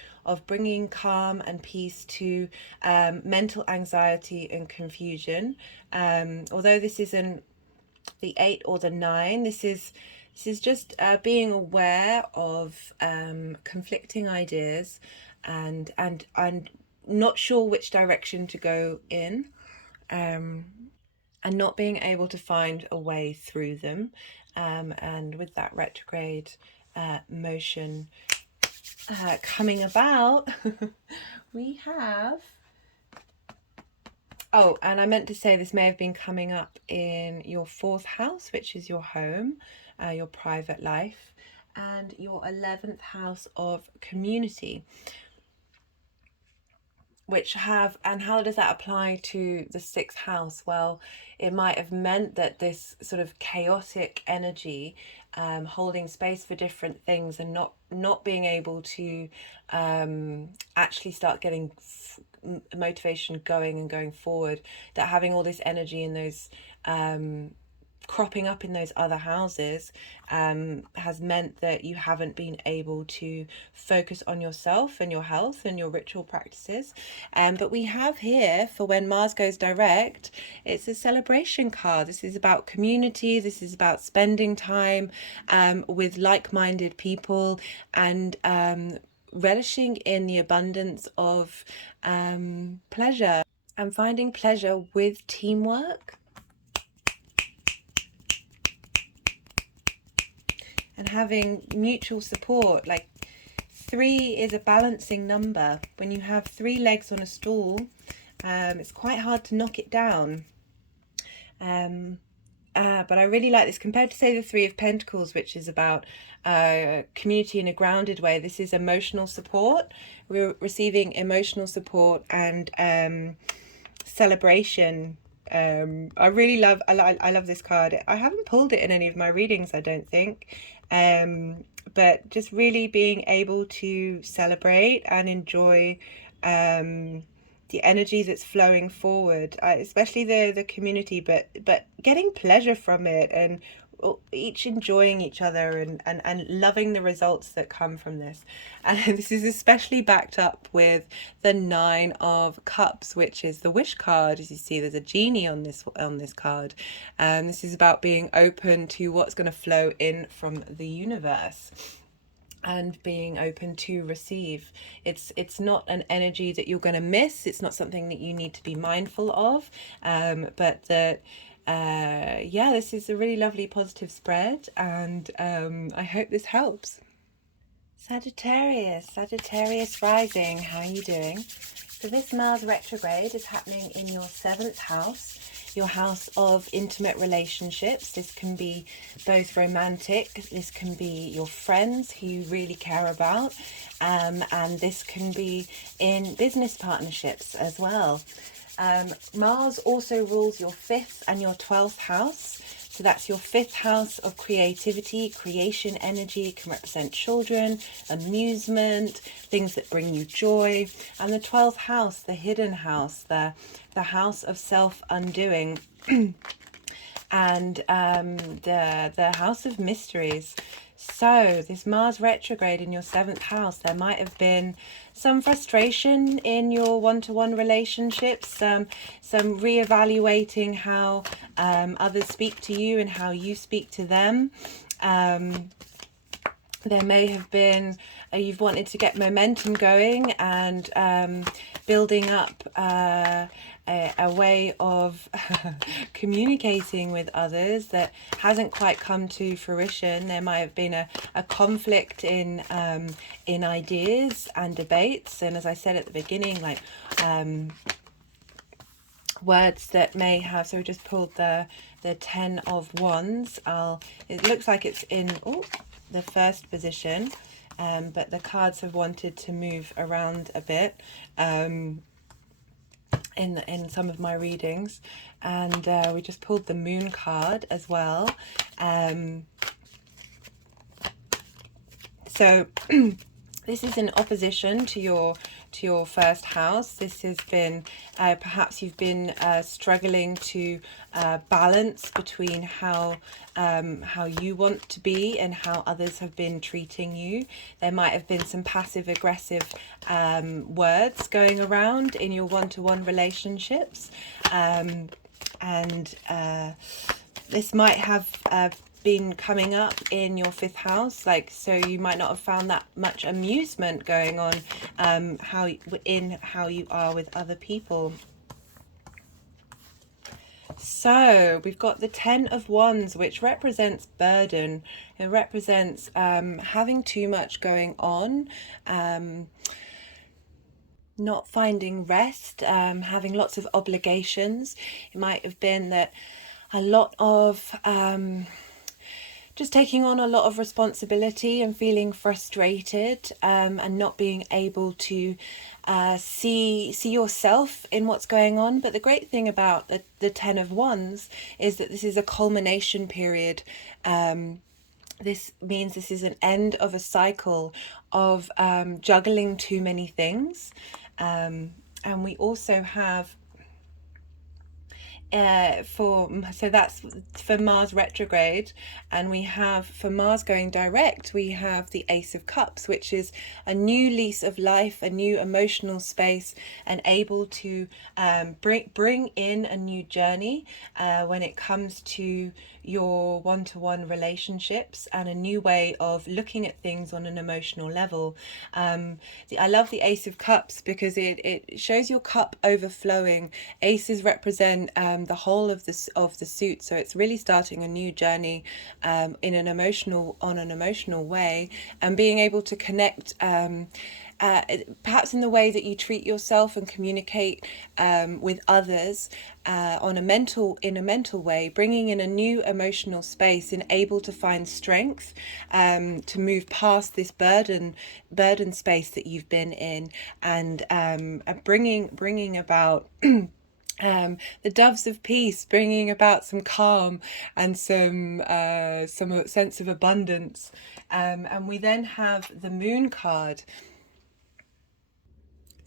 bringing calm and peace to mental anxiety and confusion. Although this isn't the 8 or the 9, this is just being aware of conflicting ideas and not sure which direction to go in, and not being able to find a way through them. And with that retrograde motion coming about, we have... Oh, and I meant to say this may have been coming up in your 4th house, which is your home, your private life, and your 11th house of community. And how does that apply to the 6th house? Well, it might have meant that this sort of chaotic energy, holding space for different things and not being able to actually start getting motivation going and going forward, that having all this energy in those cropping up in those other houses has meant that you haven't been able to focus on yourself and your health and your ritual practices. But we have here, for when Mars goes direct, it's a celebration card. This is about community. This is about spending time with like-minded people, and relishing in the abundance of pleasure, and finding pleasure with teamwork, and having mutual support. Like 3 is a balancing number. When you have 3 legs on a stool, it's quite hard to knock it down. But I really like this compared to, say, the 3 of Pentacles, which is about community in a grounded way. This is emotional support. We're receiving emotional support and celebration. I really love, I love this card. I haven't pulled it in any of my readings, I don't think. But just really being able to celebrate and enjoy energy that's flowing forward, especially the community, but getting pleasure from it, and each enjoying each other, and loving the results that come from this. And this is especially backed up with the 9 of Cups, which is the wish card. As you see, there's a genie on this card. This is about being open to what's going to flow in from the universe, and being open to receive. It's not an energy that you're going to miss. It's not something that you need to be mindful of, but that yeah, this is a really lovely positive spread, and I hope this helps. Sagittarius rising, how are you doing? So this Mars retrograde is happening in your 7th house, your house of intimate relationships. This can be both romantic, this can be your friends who you really care about, and this can be in business partnerships as well. Mars also rules your 5th and your 12th house. So that's your 5th house of creativity, creation energy. It can represent children, amusement, things that bring you joy. And the 12th house, the hidden house, the house of self-undoing, and the house of mysteries. So this Mars retrograde in your 7th house, there might have been some frustration in your one-to-one relationships, some reevaluating how others speak to you and how you speak to them. There may have been, you've wanted to get momentum going and building up a way of communicating with others that hasn't quite come to fruition. There might have been a conflict in ideas and debates, and as I said at the beginning, like words that may have, so we just pulled the 10 of Wands. It looks like it's in the first position, but the cards have wanted to move around a bit in some of my readings, and we just pulled the Moon card as well. So this is in opposition to your first house. This has been perhaps you've been struggling to balance between how you want to be and how others have been treating you. There might have been some passive aggressive words going around in your one-to-one relationships, and this might have been coming up in your 5th house, like, so you might not have found that much amusement going on how you are with other people. So we've got the 10 of Wands, which represents burden. It represents having too much going on, not finding rest, having lots of obligations. It might have been that a lot of just taking on a lot of responsibility and feeling frustrated, and not being able to see yourself in what's going on. But the great thing about the 10 of Wands is that this is a culmination period. This means this is an end of a cycle of juggling too many things, and we also have so that's for Mars retrograde, and we have for Mars going direct, we have the Ace of Cups, which is a new lease of life, a new emotional space, and able to bring in a new journey when it comes to your one-to-one relationships, and a new way of looking at things on an emotional level. I love the Ace of Cups because it shows your cup overflowing. Aces represent the whole of the suit, so it's really starting a new journey on an emotional way, and being able to connect perhaps in the way that you treat yourself and communicate with others in a mental way, bringing in a new emotional space and able to find strength to move past this burden space that you've been in, and bringing about the doves of peace, bringing about some calm and some sense of abundance. And we then have the Moon card.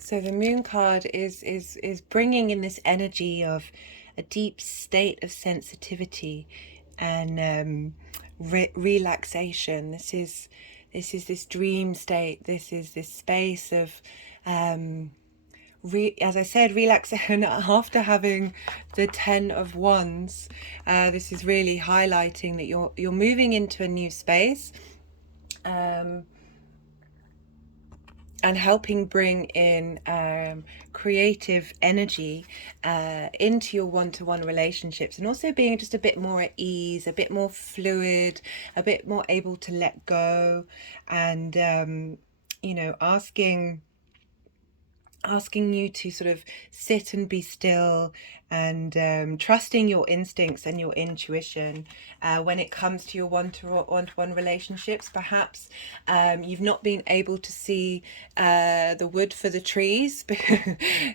So the moon card is bringing in this energy of a deep state of sensitivity and relaxation. This is this dream state. This is this space of as I said, relaxation after having the 10 of Wands. This is really highlighting that you're moving into a new space, and helping bring in creative energy into your one-to-one relationships, and also being just a bit more at ease, a bit more fluid, a bit more able to let go, and you know, asking you to sort of sit and be still, and trusting your instincts and your intuition when it comes to your one-to-one relationships. Perhaps you've not been able to see the wood for the trees,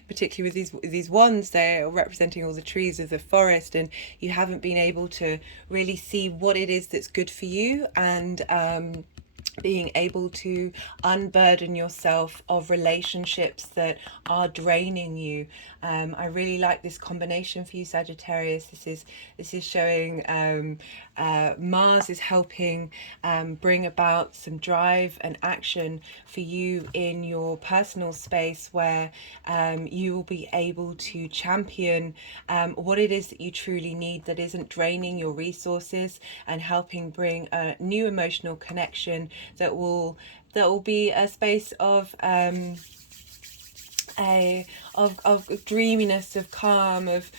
particularly with these wands. They're representing all the trees of the forest, and you haven't been able to really see what it is that's good for you, and being able to unburden yourself of relationships that are draining you. I really like this combination for you, Sagittarius. This is showing Mars is helping bring about some drive and action for you in your personal space, where you will be able to champion what it is that you truly need, that isn't draining your resources, and helping bring a new emotional connection that will be a space of dreaminess, of calm, of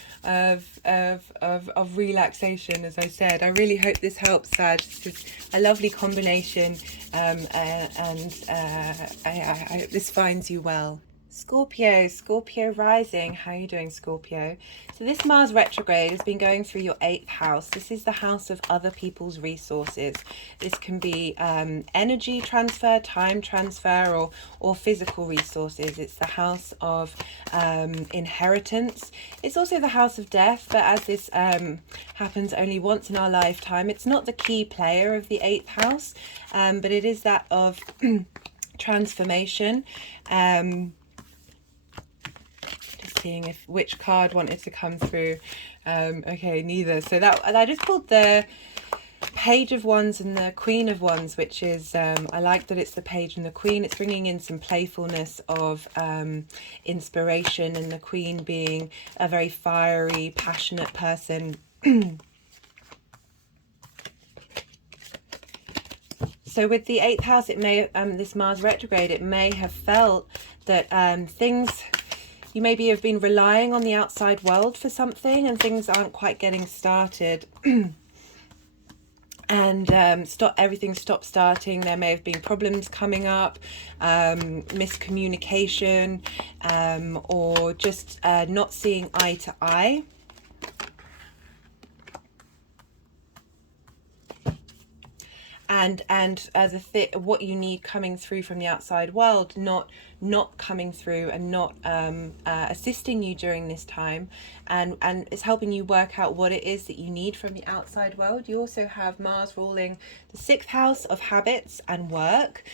relaxation. As I said, I really hope this helps, Sag. This is a lovely combination, and I hope this finds you well. Scorpio rising. How are you doing, Scorpio? So this Mars retrograde has been going through your 8th house. This is the house of other people's resources. This can be energy transfer, time transfer, or physical resources. It's the house of inheritance. It's also the house of death, but as this happens only once in our lifetime, it's not the key player of the 8th house, but it is that of transformation. Seeing which card wanted to come through. Okay, neither. So that I just pulled the Page of Wands and the Queen of Wands, which is I like that it's the Page and the Queen. It's bringing in some playfulness of inspiration, and the Queen being a very fiery, passionate person. So with the 8th house, it may this Mars retrograde, it may have felt that things, you maybe have been relying on the outside world for something, and things aren't quite getting started. And everything stopped starting. There may have been problems coming up, miscommunication, or just not seeing eye to eye. And as what you need coming through from the outside world, not coming through, and not assisting you during this time, and it's helping you work out what it is that you need from the outside world. You also have Mars ruling the 6th house of habits and work,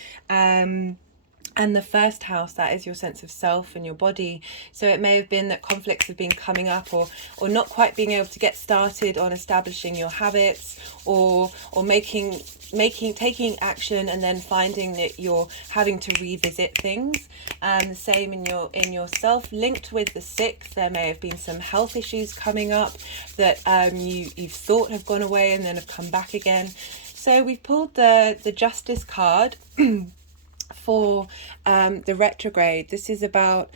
and the 1st house, that is your sense of self and your body. So it may have been that conflicts have been coming up, or not quite being able to get started on establishing your habits, or taking action, and then finding that you're having to revisit things. The same in yourself. Linked with the 6th, there may have been some health issues coming up that you've thought have gone away and then have come back again. So we've pulled the Justice card for the retrograde. This is about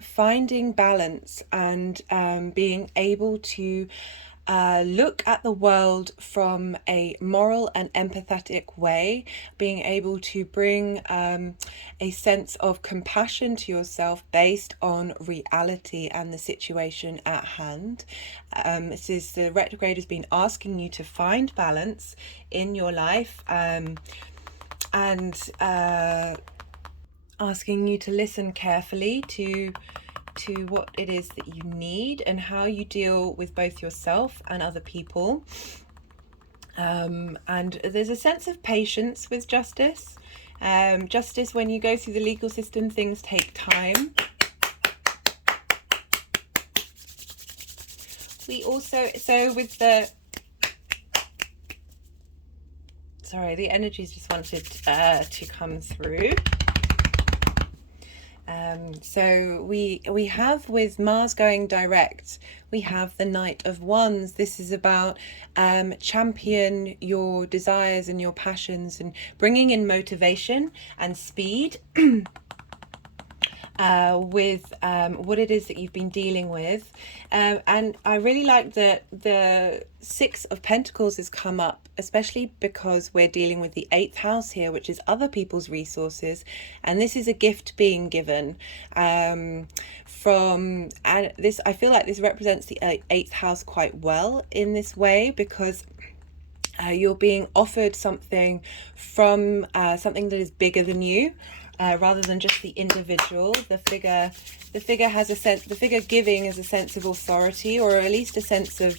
finding balance, and being able to look at the world from a moral and empathetic way, being able to bring a sense of compassion to yourself based on reality and the situation at hand. The retrograde has been asking you to find balance in your life, and asking you to listen carefully to what it is that you need, and how you deal with both yourself and other people. And there's a sense of patience with Justice, Justice, when you go through the legal system, things take time. We also, so with the, sorry, the energies just wanted to come through. So we have, with Mars going direct, we have the Knight of Wands. This is about champion your desires and your passions and bringing in motivation and speed with what it is that you've been dealing with. And I really like that the Six of Pentacles has come up, especially because we're dealing with the 8th house here, which is other people's resources. And this is a gift being given from, and this, I feel like this represents the 8th house quite well in this way, because you're being offered something from something that is bigger than you. Rather than just the individual. The figure has a sense, the figure giving is a sense of authority, or at least a sense of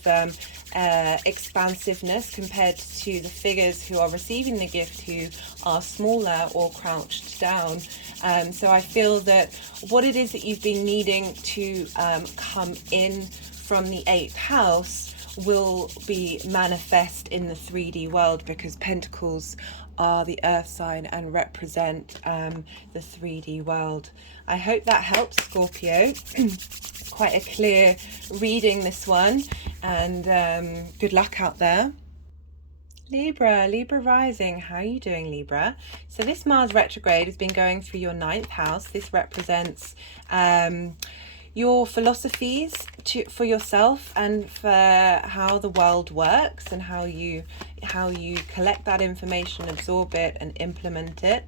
expansiveness compared to the figures who are receiving the gift, who are smaller or crouched down. So I feel that what it is that you've been needing to come in from the 8th house will be manifest in the 3D world, because Pentacles are the earth sign and represent the 3D world. I hope that helps, Scorpio. Quite a clear reading, this one, and good luck out there. Libra rising, how are you doing, Libra? So this Mars retrograde has been going through your 9th house. This represents your philosophies for yourself and for how the world works, and how you collect that information, absorb it and implement it.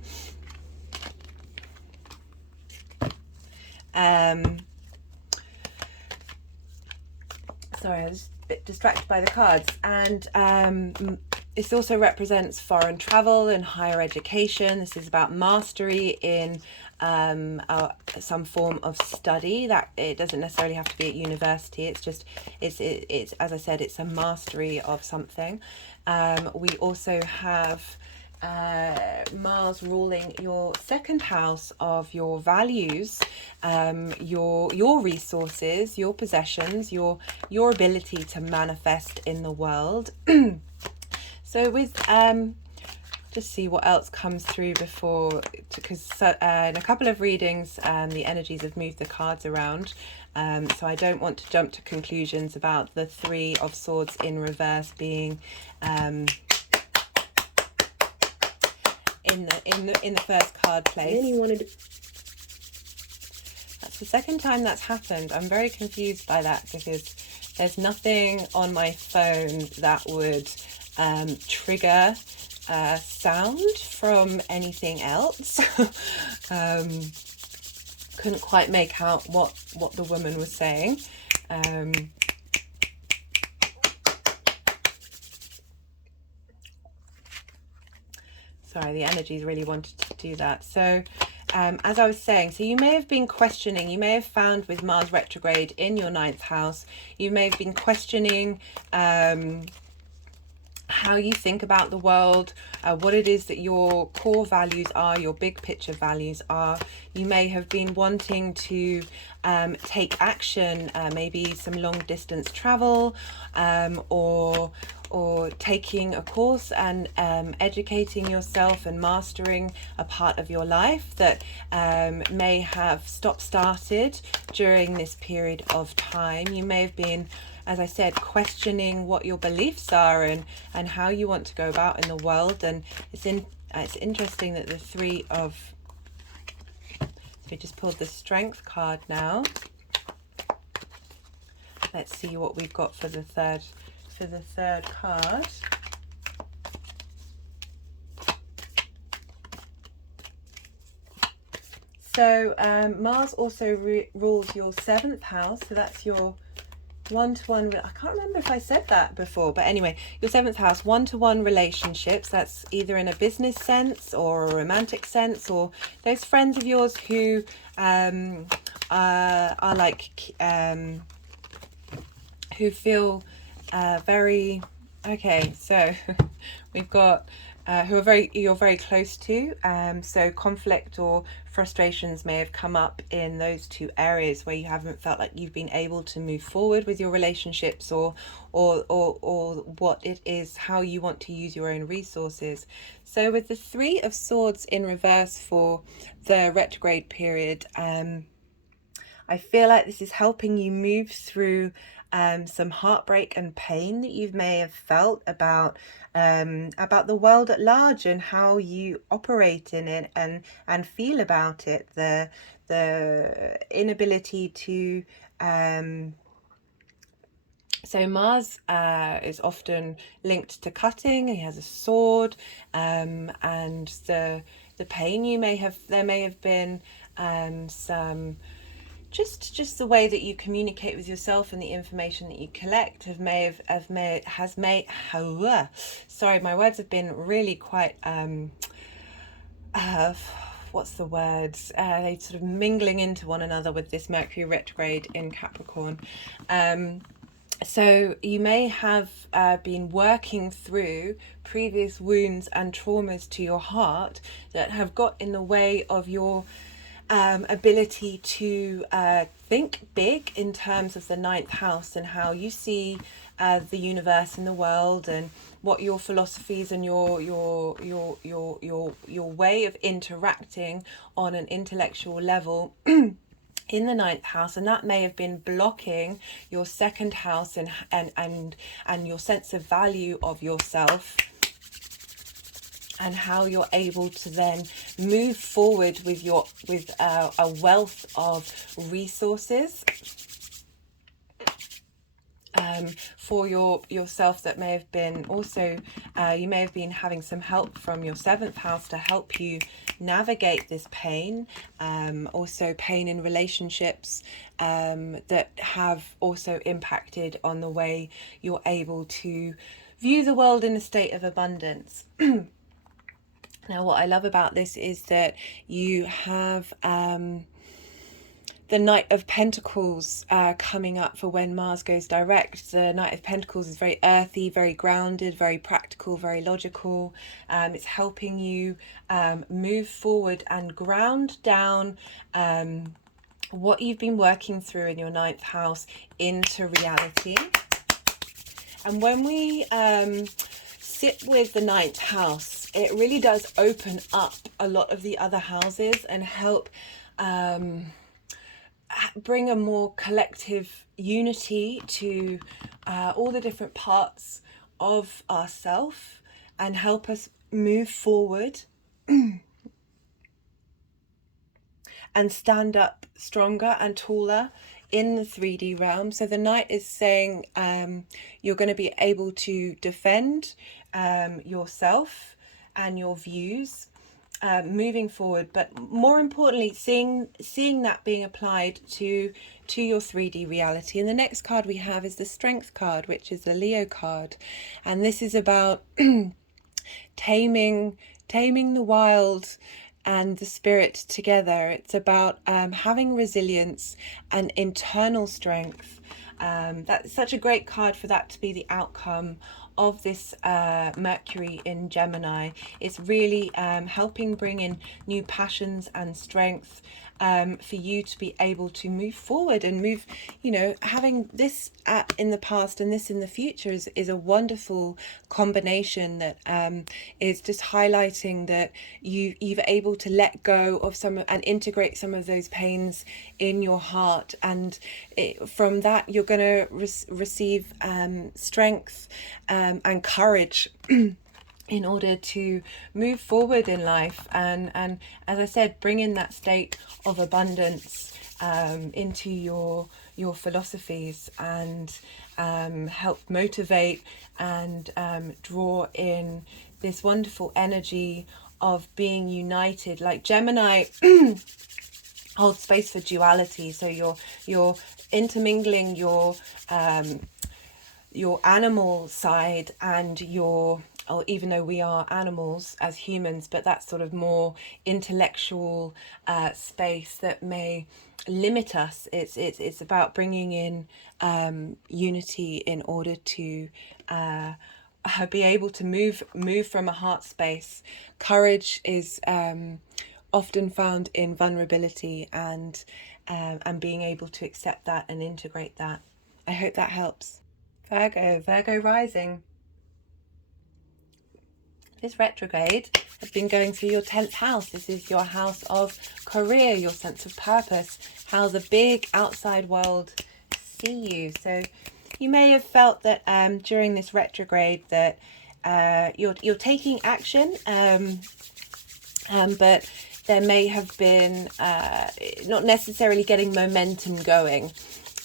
Sorry, I was a bit distracted by the cards. And this also represents foreign travel and higher education. This is about mastery in some form of study. That it doesn't necessarily have to be at university. It's just, it's as I said, it's a mastery of something. We also have Mars ruling your 2nd house of your values, your resources, your possessions, your ability to manifest in the world. So with just see what else comes through before, because in a couple of readings the energies have moved the cards around, so I don't want to jump to conclusions about the 3 of Swords in reverse being in the first card place. Then he wanted to... That's the 2nd time that's happened. I'm very confused by that, because there's nothing on my phone that would trigger sound from anything else. Couldn't quite make out what the woman was saying. Sorry, the energies really wanted to do that. So as I was saying, so you may have been questioning, you may have found with Mars retrograde in your 9th house, you may have been questioning how you think about the world, what it is that your core values are, your big picture values are. You may have been wanting to take action, maybe some long distance travel, or taking a course and educating yourself and mastering a part of your life that may have started during this period of time. You may have been, as I said, questioning what your beliefs are and how you want to go about in the world. And it's interesting that the 3 of, we just pulled the Strength card now. Let's see what we've got for the third card. So Mars also rules your 7th house, so that's your one-to-one, I can't remember if I said that before, but anyway, your 7th house, one-to-one relationships. That's either in a business sense or a romantic sense, or those friends of yours who are like who feel very okay. So we've got you're very close to. So conflict or frustrations may have come up in those two areas where you haven't felt like you've been able to move forward with your relationships, or what it is, how you want to use your own resources. So with the Three of Swords in reverse for the retrograde period, I feel like this is helping you move through some heartbreak and pain that you may have felt about the world at large and how you operate in it and feel about it. The inability to so Mars is often linked to cutting. He has a sword, and the pain there may have been some. Just the way that you communicate with yourself and the information that you collect sorry, my words have been really quite what's the word, they sort of mingling into one another with this Mercury retrograde in Capricorn. So you may have been working through previous wounds and traumas to your heart that have got in the way of your ability to think big in terms of the ninth house and how you see the universe and the world, and what your philosophies and your way of interacting on an intellectual level in the ninth house. And that may have been blocking your second house and your sense of value of yourself, and how you're able to then move forward with a wealth of resources for yourself. That may have been also you may have been having some help from your seventh house to help you navigate this pain, also pain in relationships that have also impacted on the way you're able to view the world in a state of abundance. Now, what I love about this is that you have the Knight of Pentacles coming up for when Mars goes direct. The Knight of Pentacles is very earthy, very grounded, very practical, very logical. It's helping you move forward and ground down what you've been working through in your ninth house into reality. And when we sit with the ninth house, it really does open up a lot of the other houses and help bring a more collective unity to all the different parts of ourself, and help us move forward and stand up stronger and taller in the 3D realm. So the Knight is saying you're going to be able to defend yourself and your views moving forward, but more importantly, seeing that being applied to your 3D reality. And the next card we have is the Strength card, which is the Leo card, and this is about taming the wild and the spirit together. It's about having resilience and internal strength. That's such a great card for that to be the outcome of this Mercury in Gemini. It's really helping bring in new passions and strength for you to be able to move forward and move, having this in the past and this in the future is a wonderful combination that is just highlighting that you've able to let go of some and integrate some of those pains in your heart, and from that you're going to receive strength and courage in order to move forward in life, and as I said, bring in that state of abundance into your philosophies, and help motivate and draw in this wonderful energy of being united. Like Gemini holds space for duality, so you're intermingling your animal side and or even though we are animals as humans, but that sort of more intellectual space that may limit us. It's about bringing in unity in order to be able to move from a heart space. Courage is often found in vulnerability and being able to accept that and integrate that. I hope that helps. Virgo rising. This retrograde has been going through your 10th house. This is your house of career, your sense of purpose, how the big outside world see you. So you may have felt that during this retrograde that you're taking action, but there may have been not necessarily getting momentum going.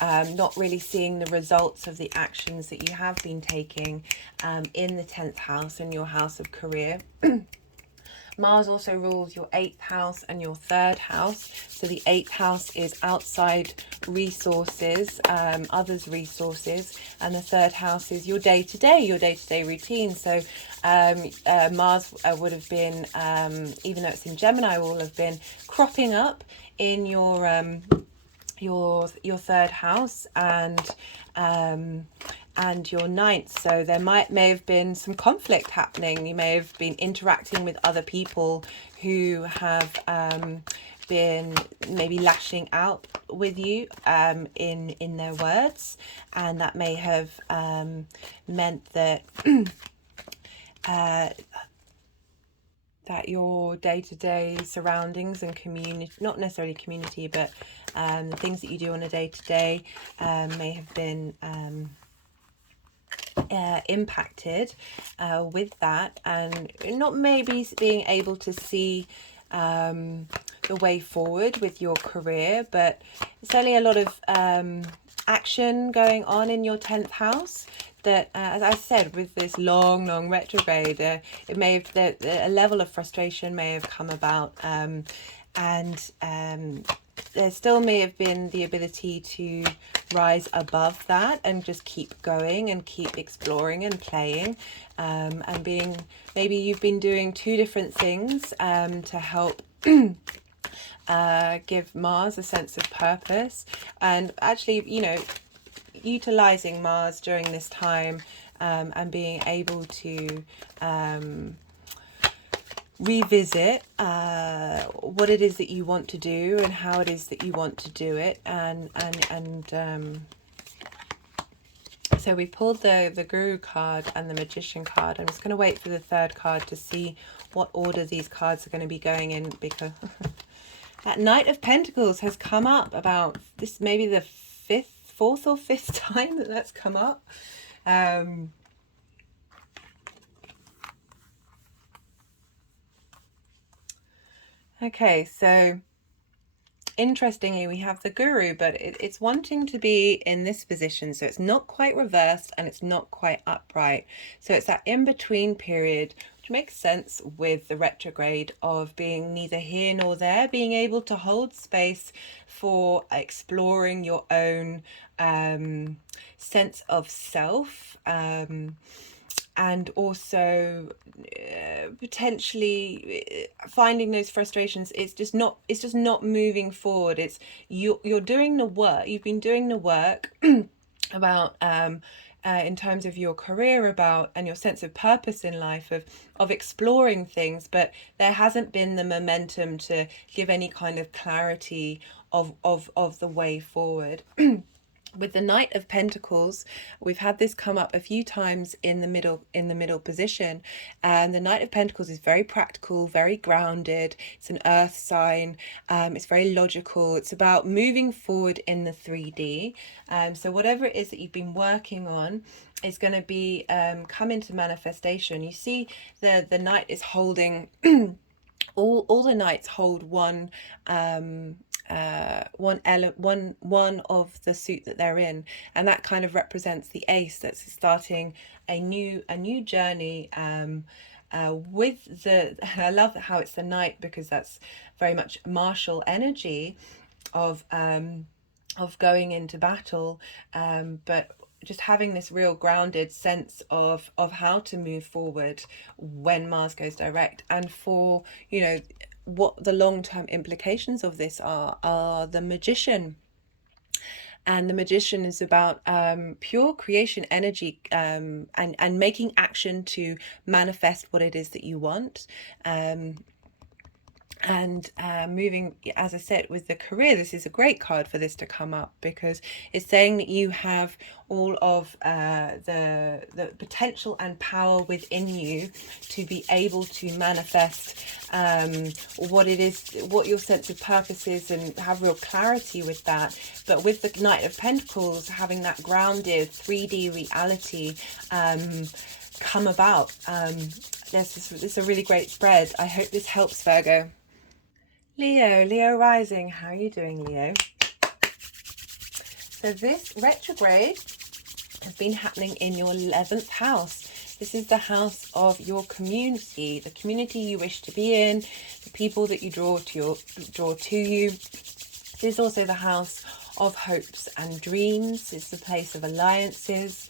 Not really seeing the results of the actions that you have been taking in the 10th house and your house of career. Mars also rules your 8th house and your 3rd house. So the 8th house is outside resources, others' resources, and the 3rd house is your day-to-day routine. So Mars would have been, even though it's in Gemini, will have been cropping up in your 3rd house and your 9th. So there may have been some conflict happening. You may have been interacting with other people who have been maybe lashing out with you in their words, and that may have meant that that your day-to-day surroundings and community, not necessarily community, but the things that you do on a day-to-day may have been impacted with that, and not maybe being able to see the way forward with your career, but certainly a lot of action going on in your 10th house. That as I said, with this long retrograde, it may have a level of frustration may have come about, and there still may have been the ability to rise above that and just keep going and keep exploring and playing, and being, maybe you've been doing two different things to help give Mars a sense of purpose, and actually, you know, utilizing Mars during this time and being able to revisit what it is that you want to do and how it is that you want to do it, and so we pulled the Guru card and the Magician card. I'm just going to wait for the 3rd card to see what order these cards are going to be going in, because that Knight of Pentacles has come up about this, maybe the 4th or 5th time that's come up. Okay, so interestingly, we have the Guru, but it's wanting to be in this position, so it's not quite reversed and it's not quite upright. So it's that in-between period, which makes sense with the retrograde of being neither here nor there, being able to hold space for exploring your own sense of self, and also potentially finding those frustrations. It's just not moving forward. It's you're doing the work. You've been doing the work about in terms of your career, about, and your sense of purpose in life, of exploring things, but there hasn't been the momentum to give any kind of clarity of the way forward. With the Knight of Pentacles, we've had this come up a few times in the middle position, and the Knight of Pentacles is very practical, very grounded. It's an earth sign. It's very logical. It's about moving forward in the 3D. So whatever it is that you've been working on is going to be come into manifestation. You see, the Knight is holding all the Knights hold one one of the suit that they're in, and that kind of represents the Ace that's starting a new journey with the I love how it's the Knight, because that's very much martial energy of going into battle, but just having this real grounded sense of how to move forward when Mars goes direct. And for, you know, what the long-term implications of this are the Magician. And the Magician is about pure creation energy, and making action to manifest what it is that you want. And moving, as I said, with the career, this is a great card for this to come up, because it's saying that you have all of the potential and power within you to be able to manifest what it is, what your sense of purpose is, and have real clarity with that. But with the Knight of Pentacles, having that grounded 3D reality come about. This is a really great spread. I hope this helps, Virgo. Leo rising, how are you doing, Leo? So this retrograde has been happening in your 11th house. This is the house of your community, the community you wish to be in, the people that you draw to you. This is also the house of hopes and dreams. It's the place of alliances.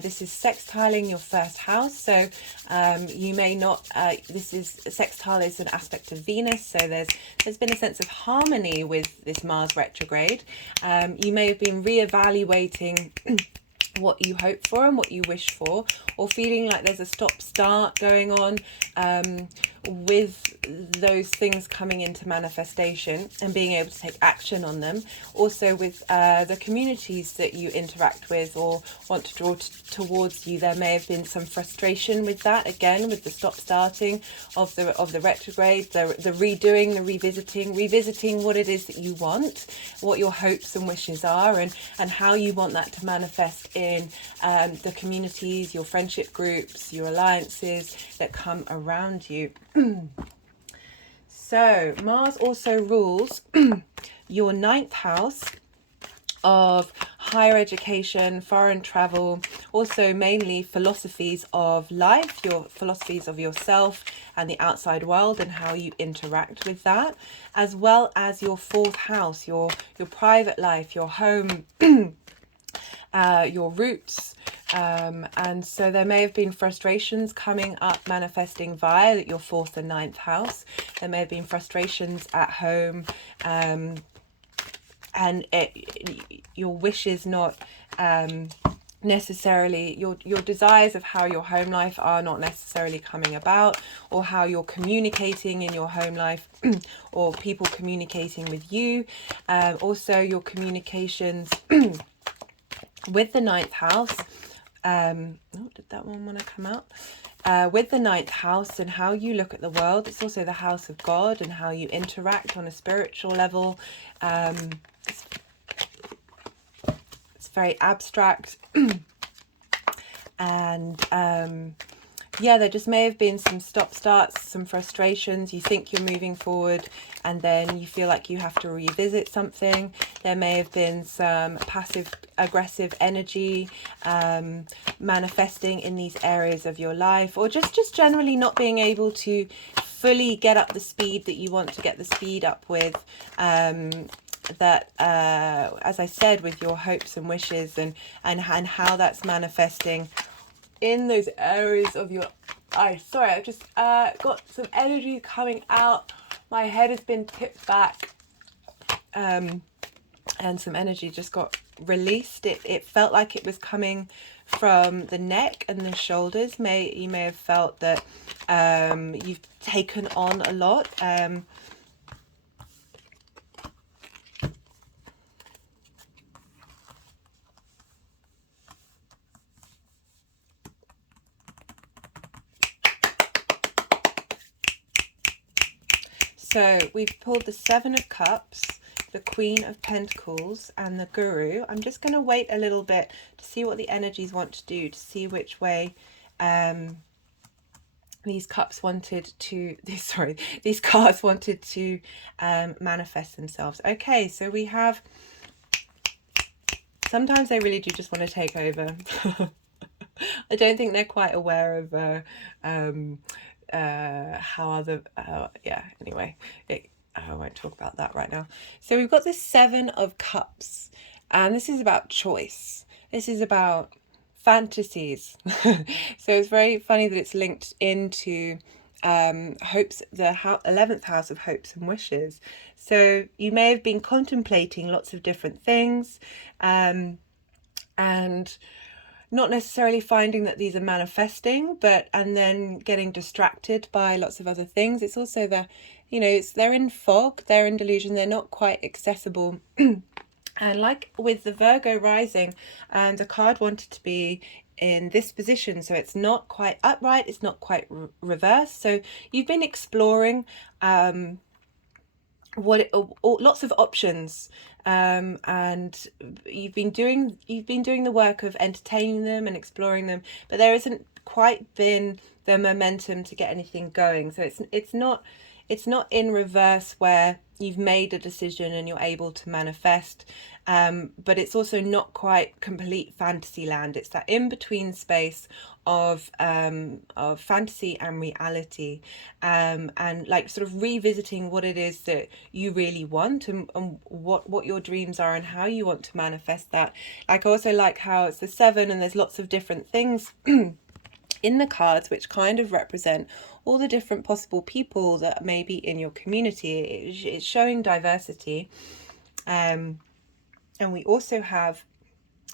This is sextiling your first house, so you may not, sextile is an aspect of Venus, so there's been a sense of harmony with this Mars retrograde. You may have been reevaluating what you hope for and what you wish for, or feeling like there's a stop-start going on with those things coming into manifestation and being able to take action on them. Also with the communities that you interact with or want to draw towards you, there may have been some frustration with that, again with the stop-starting of the retrograde, the redoing, the revisiting what it is that you want, what your hopes and wishes are, and how you want that to manifest in the communities, your friendship groups, your alliances that come around you. So Mars also rules your 9th house of higher education, foreign travel, also mainly philosophies of life, your philosophies of yourself and the outside world and how you interact with that, as well as your 4th house, your private life, your home, your roots. And so there may have been frustrations coming up manifesting via your 4th and 9th house. There may have been frustrations at home, and your wishes not necessarily, your desires of how your home life are not necessarily coming about, or how you're communicating in your home life or people communicating with you. Also your communications with the 9th house. Did that one want to come out? With the 9th house and how you look at the world. It's also the house of God and how you interact on a spiritual level. It's very abstract. And yeah, there just may have been some stop-starts, some frustrations. You think you're moving forward and then you feel like you have to revisit something. There may have been some passive-aggressive energy manifesting in these areas of your life, or just generally not being able to fully get up the speed that you want to get the speed up with. That as I said, with your hopes and wishes and how that's manifesting in those areas of your eye. Sorry, I've just got some energy coming out. My head has been tipped back, and some energy just got released. It felt like it was coming from the neck and the shoulders. You may have felt that you've taken on a lot. So we've pulled the 7 of Cups, the Queen of Pentacles, and the Guru. I'm just going to wait a little bit to see what the energies want to do, to see which way these cards wanted to manifest themselves. Okay, so we have, sometimes they really do just want to take over. I don't think they're quite aware of how other anyway, I won't talk about that right now. So we've got this 7 of Cups, and this is about choice. This is about fantasies. So it's very funny that it's linked into hopes, the 11th house of hopes and wishes. So you may have been contemplating lots of different things, and not necessarily finding that these are manifesting, and then getting distracted by lots of other things. It's also they're in fog, they're in delusion, they're not quite accessible. And like with the Virgo rising, the card wanted to be in this position, so it's not quite upright, it's not quite reversed. So you've been exploring lots of options, and you've been doing the work of entertaining them and exploring them, but there isn't quite been the momentum to get anything going. So it's not in reverse where you've made a decision and you're able to manifest, but it's also not quite complete fantasy land. It's that in-between space of fantasy and reality, and like sort of revisiting what it is that you really want, and what your dreams are and how you want to manifest that. Like, I also like how it's the 7 and there's lots of different things in the cards which kind of represent all the different possible people that may be in your community. It's showing diversity, and we also have,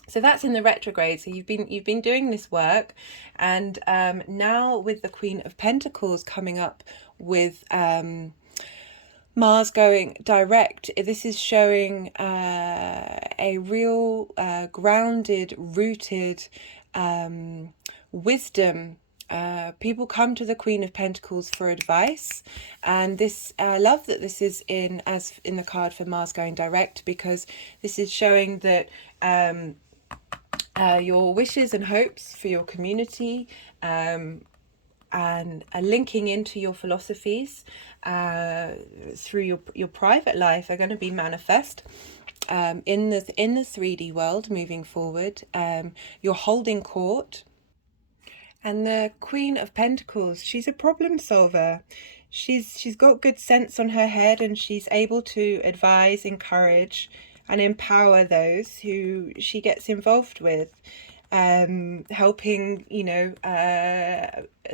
so that's in the retrograde. So you've been doing this work, and now with the Queen of Pentacles coming up with Mars going direct, this is showing a real grounded, rooted wisdom. People come to the Queen of Pentacles for advice, and this, I love that this is in the card for Mars going direct, because this is showing that your wishes and hopes for your community, and linking into your philosophies through your private life, are going to be manifest in the 3D world moving forward. You're holding court. And the Queen of Pentacles, she's a problem solver. She's got good sense on her head, and she's able to advise, encourage, and empower those who she gets involved with, helping,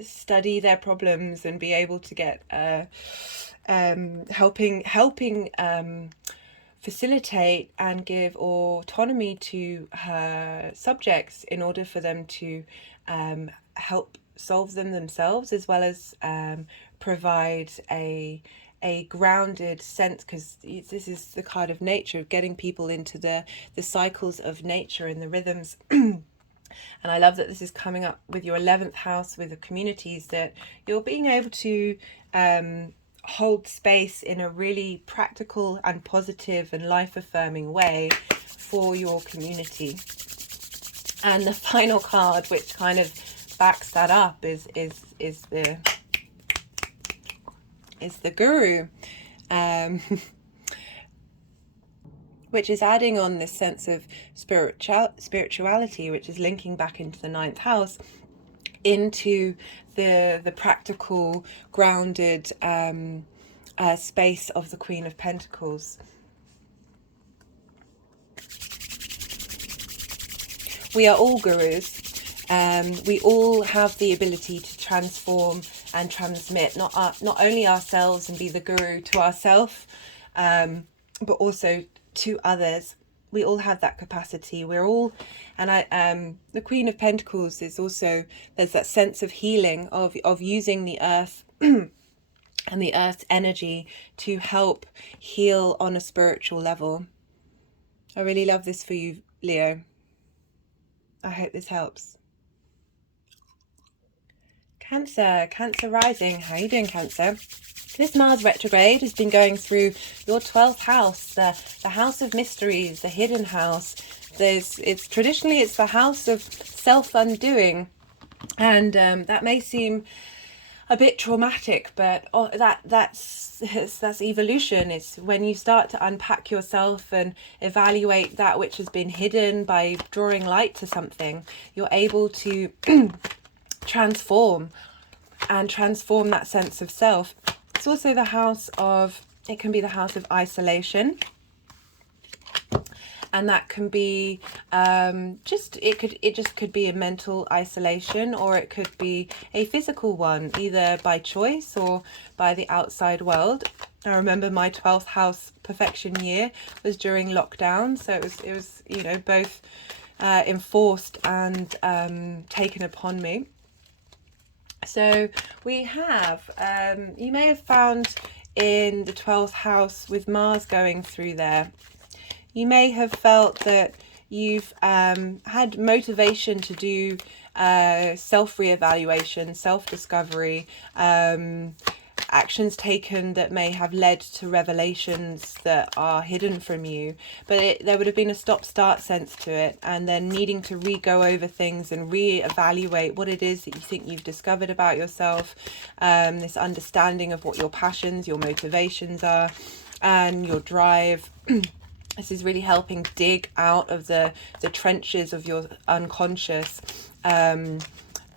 study their problems and be able to get helping facilitate and give autonomy to her subjects in order for them to help solve them themselves, as well as provide a grounded sense, because this is the kind of nature of getting people into the cycles of nature and the rhythms. And I love that this is coming up with your 11th house with the communities, that you're being able to hold space in a really practical and positive and life-affirming way for your community. And the final card, which kind of backs that up, is the Guru, which is adding on this sense of spirituality, which is linking back into the 9th house, into the practical, grounded space of the Queen of Pentacles. We are all gurus. We all have the ability to transform and transmit not only ourselves and be the guru to ourselves, but also to others. We all have that capacity. We're all, and the Queen of Pentacles is also, there's that sense of healing, of using the earth and the earth's energy to help heal on a spiritual level. I really love this for you, Leo. I hope this helps. Cancer rising. How are you doing, Cancer? This Mars retrograde has been going through your 12th house, the house of mysteries, the hidden house. It's traditionally the house of self-undoing, and that may seem a bit traumatic, but that's evolution. It's when you start to unpack yourself and evaluate that which has been hidden by drawing light to something, you're able to transform that sense of self. It's also the house of, it can be the house of isolation, and that can be it just could be a mental isolation, or it could be a physical one, either by choice or by the outside world. I remember my 12th house perfection year was during lockdown, so it was you know, both enforced and taken upon me. So we have, you may have found in the 12th house with Mars going through there, you may have felt that you've had motivation to do self-reevaluation, self-discovery, actions taken that may have led to revelations that are hidden from you, but there would have been a stop-start sense to it, and then needing to re-go over things and re-evaluate what it is that you think you've discovered about yourself, this understanding of what your passions, your motivations are, and your drive. This is really helping dig out of the trenches of your unconscious,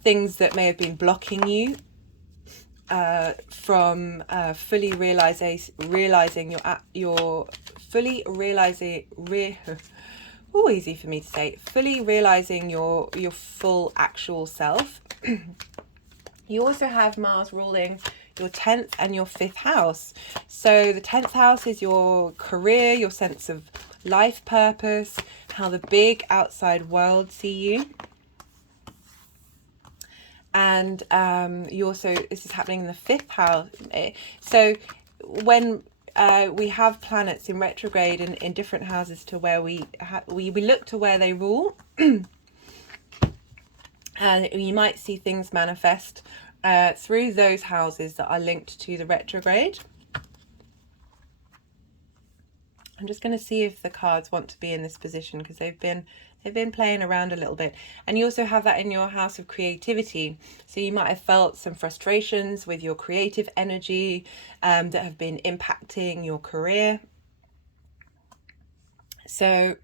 things that may have been blocking you from fully realizing easy for me to say, fully realizing your full actual self. You also have Mars ruling your 10th and your 5th house. So the 10th house is your career, your sense of life purpose, how the big outside world see you. And you also, this is happening in the 5th house. So when we have planets in retrograde in different houses to where we look to where they rule, and you might see things manifest through those houses that are linked to the retrograde. I'm just going to see if the cards want to be in this position, because they've been playing around a little bit. And you also have that in your house of creativity. So you might have felt some frustrations with your creative energy that have been impacting your career. So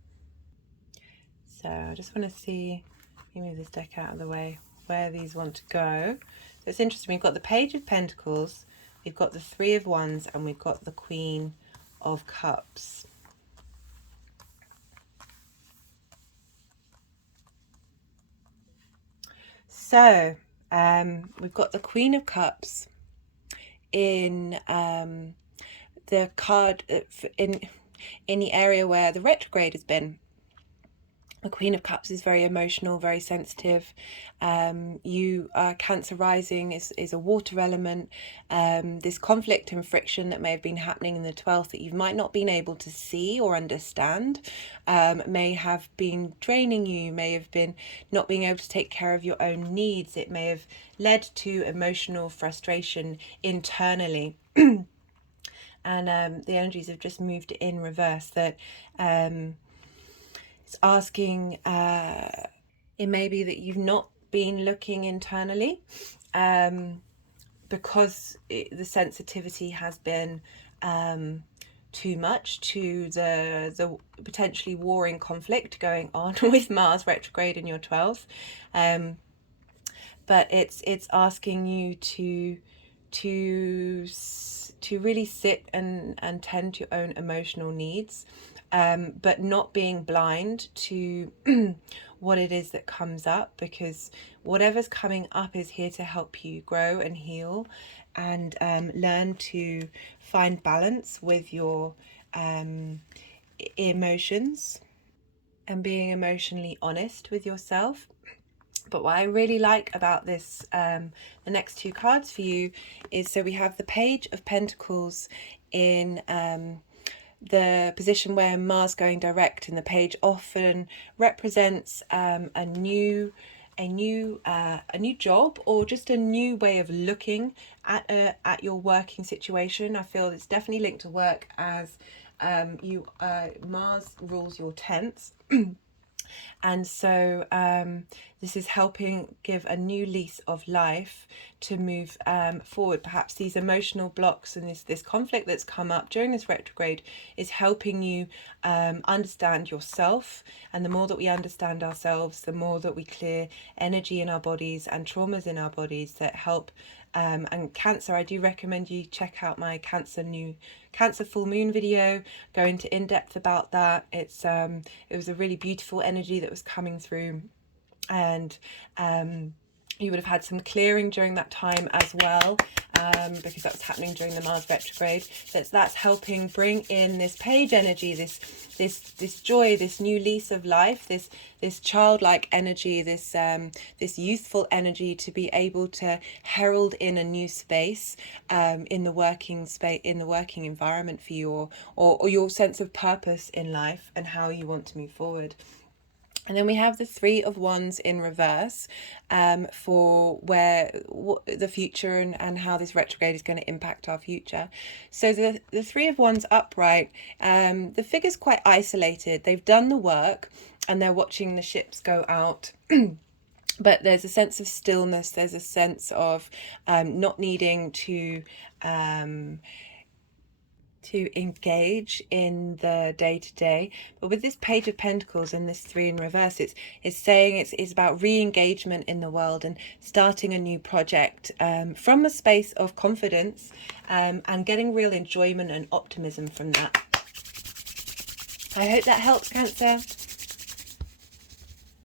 I just want to see, let me move this deck out of the way, where these want to go. So it's interesting, we've got the Page of Pentacles, we've got the Three of Wands, and we've got the Queen of Cups. So we've got the Queen of Cups in the card in the area where the retrograde has been. The Queen of Cups is very emotional, very sensitive. You are Cancer rising, is a water element. This conflict and friction that may have been happening in the 12th that you might not been able to see or understand may have been draining you, may have been not being able to take care of your own needs. It may have led to emotional frustration internally. And the energies have just moved in reverse, that it's asking, it may be that you've not been looking internally because the sensitivity has been too much to the potentially warring conflict going on with Mars retrograde in your 12th. But it's asking you to really sit and tend to your own emotional needs, but not being blind to what it is that comes up, because whatever's coming up is here to help you grow and heal and learn to find balance with your emotions and being emotionally honest with yourself. But what I really like about this, the next two cards for you, is so we have the Page of Pentacles in the position where Mars going direct, and the page often represents a new job, or just a new way of looking at your working situation. I feel it's definitely linked to work, as Mars rules your 10th. And so this is helping give a new lease of life to move forward. Perhaps these emotional blocks and this conflict that's come up during this retrograde is helping you understand yourself. And the more that we understand ourselves, the more that we clear energy in our bodies and traumas in our bodies that help And Cancer, I do recommend you check out my Cancer full moon video, go into in-depth about that. It was a really beautiful energy that was coming through, and you would have had some clearing during that time as well, because that was happening during the Mars retrograde. That's helping bring in this page energy, this joy, this new lease of life, this childlike energy, this youthful energy, to be able to herald in a new space, in the working environment for you, or your sense of purpose in life and how you want to move forward. And then we have the Three of Wands in reverse, for the future and how this retrograde is going to impact our future. So the Three of Wands upright, the figure's quite isolated. They've done the work and they're watching the ships go out. But there's a sense of stillness. There's a sense of not needing to engage in the day-to-day. But with this Page of Pentacles and this Three in reverse, it's saying it's about re-engagement in the world and starting a new project, from a space of confidence, and getting real enjoyment and optimism from that. I hope that helps, Cancer.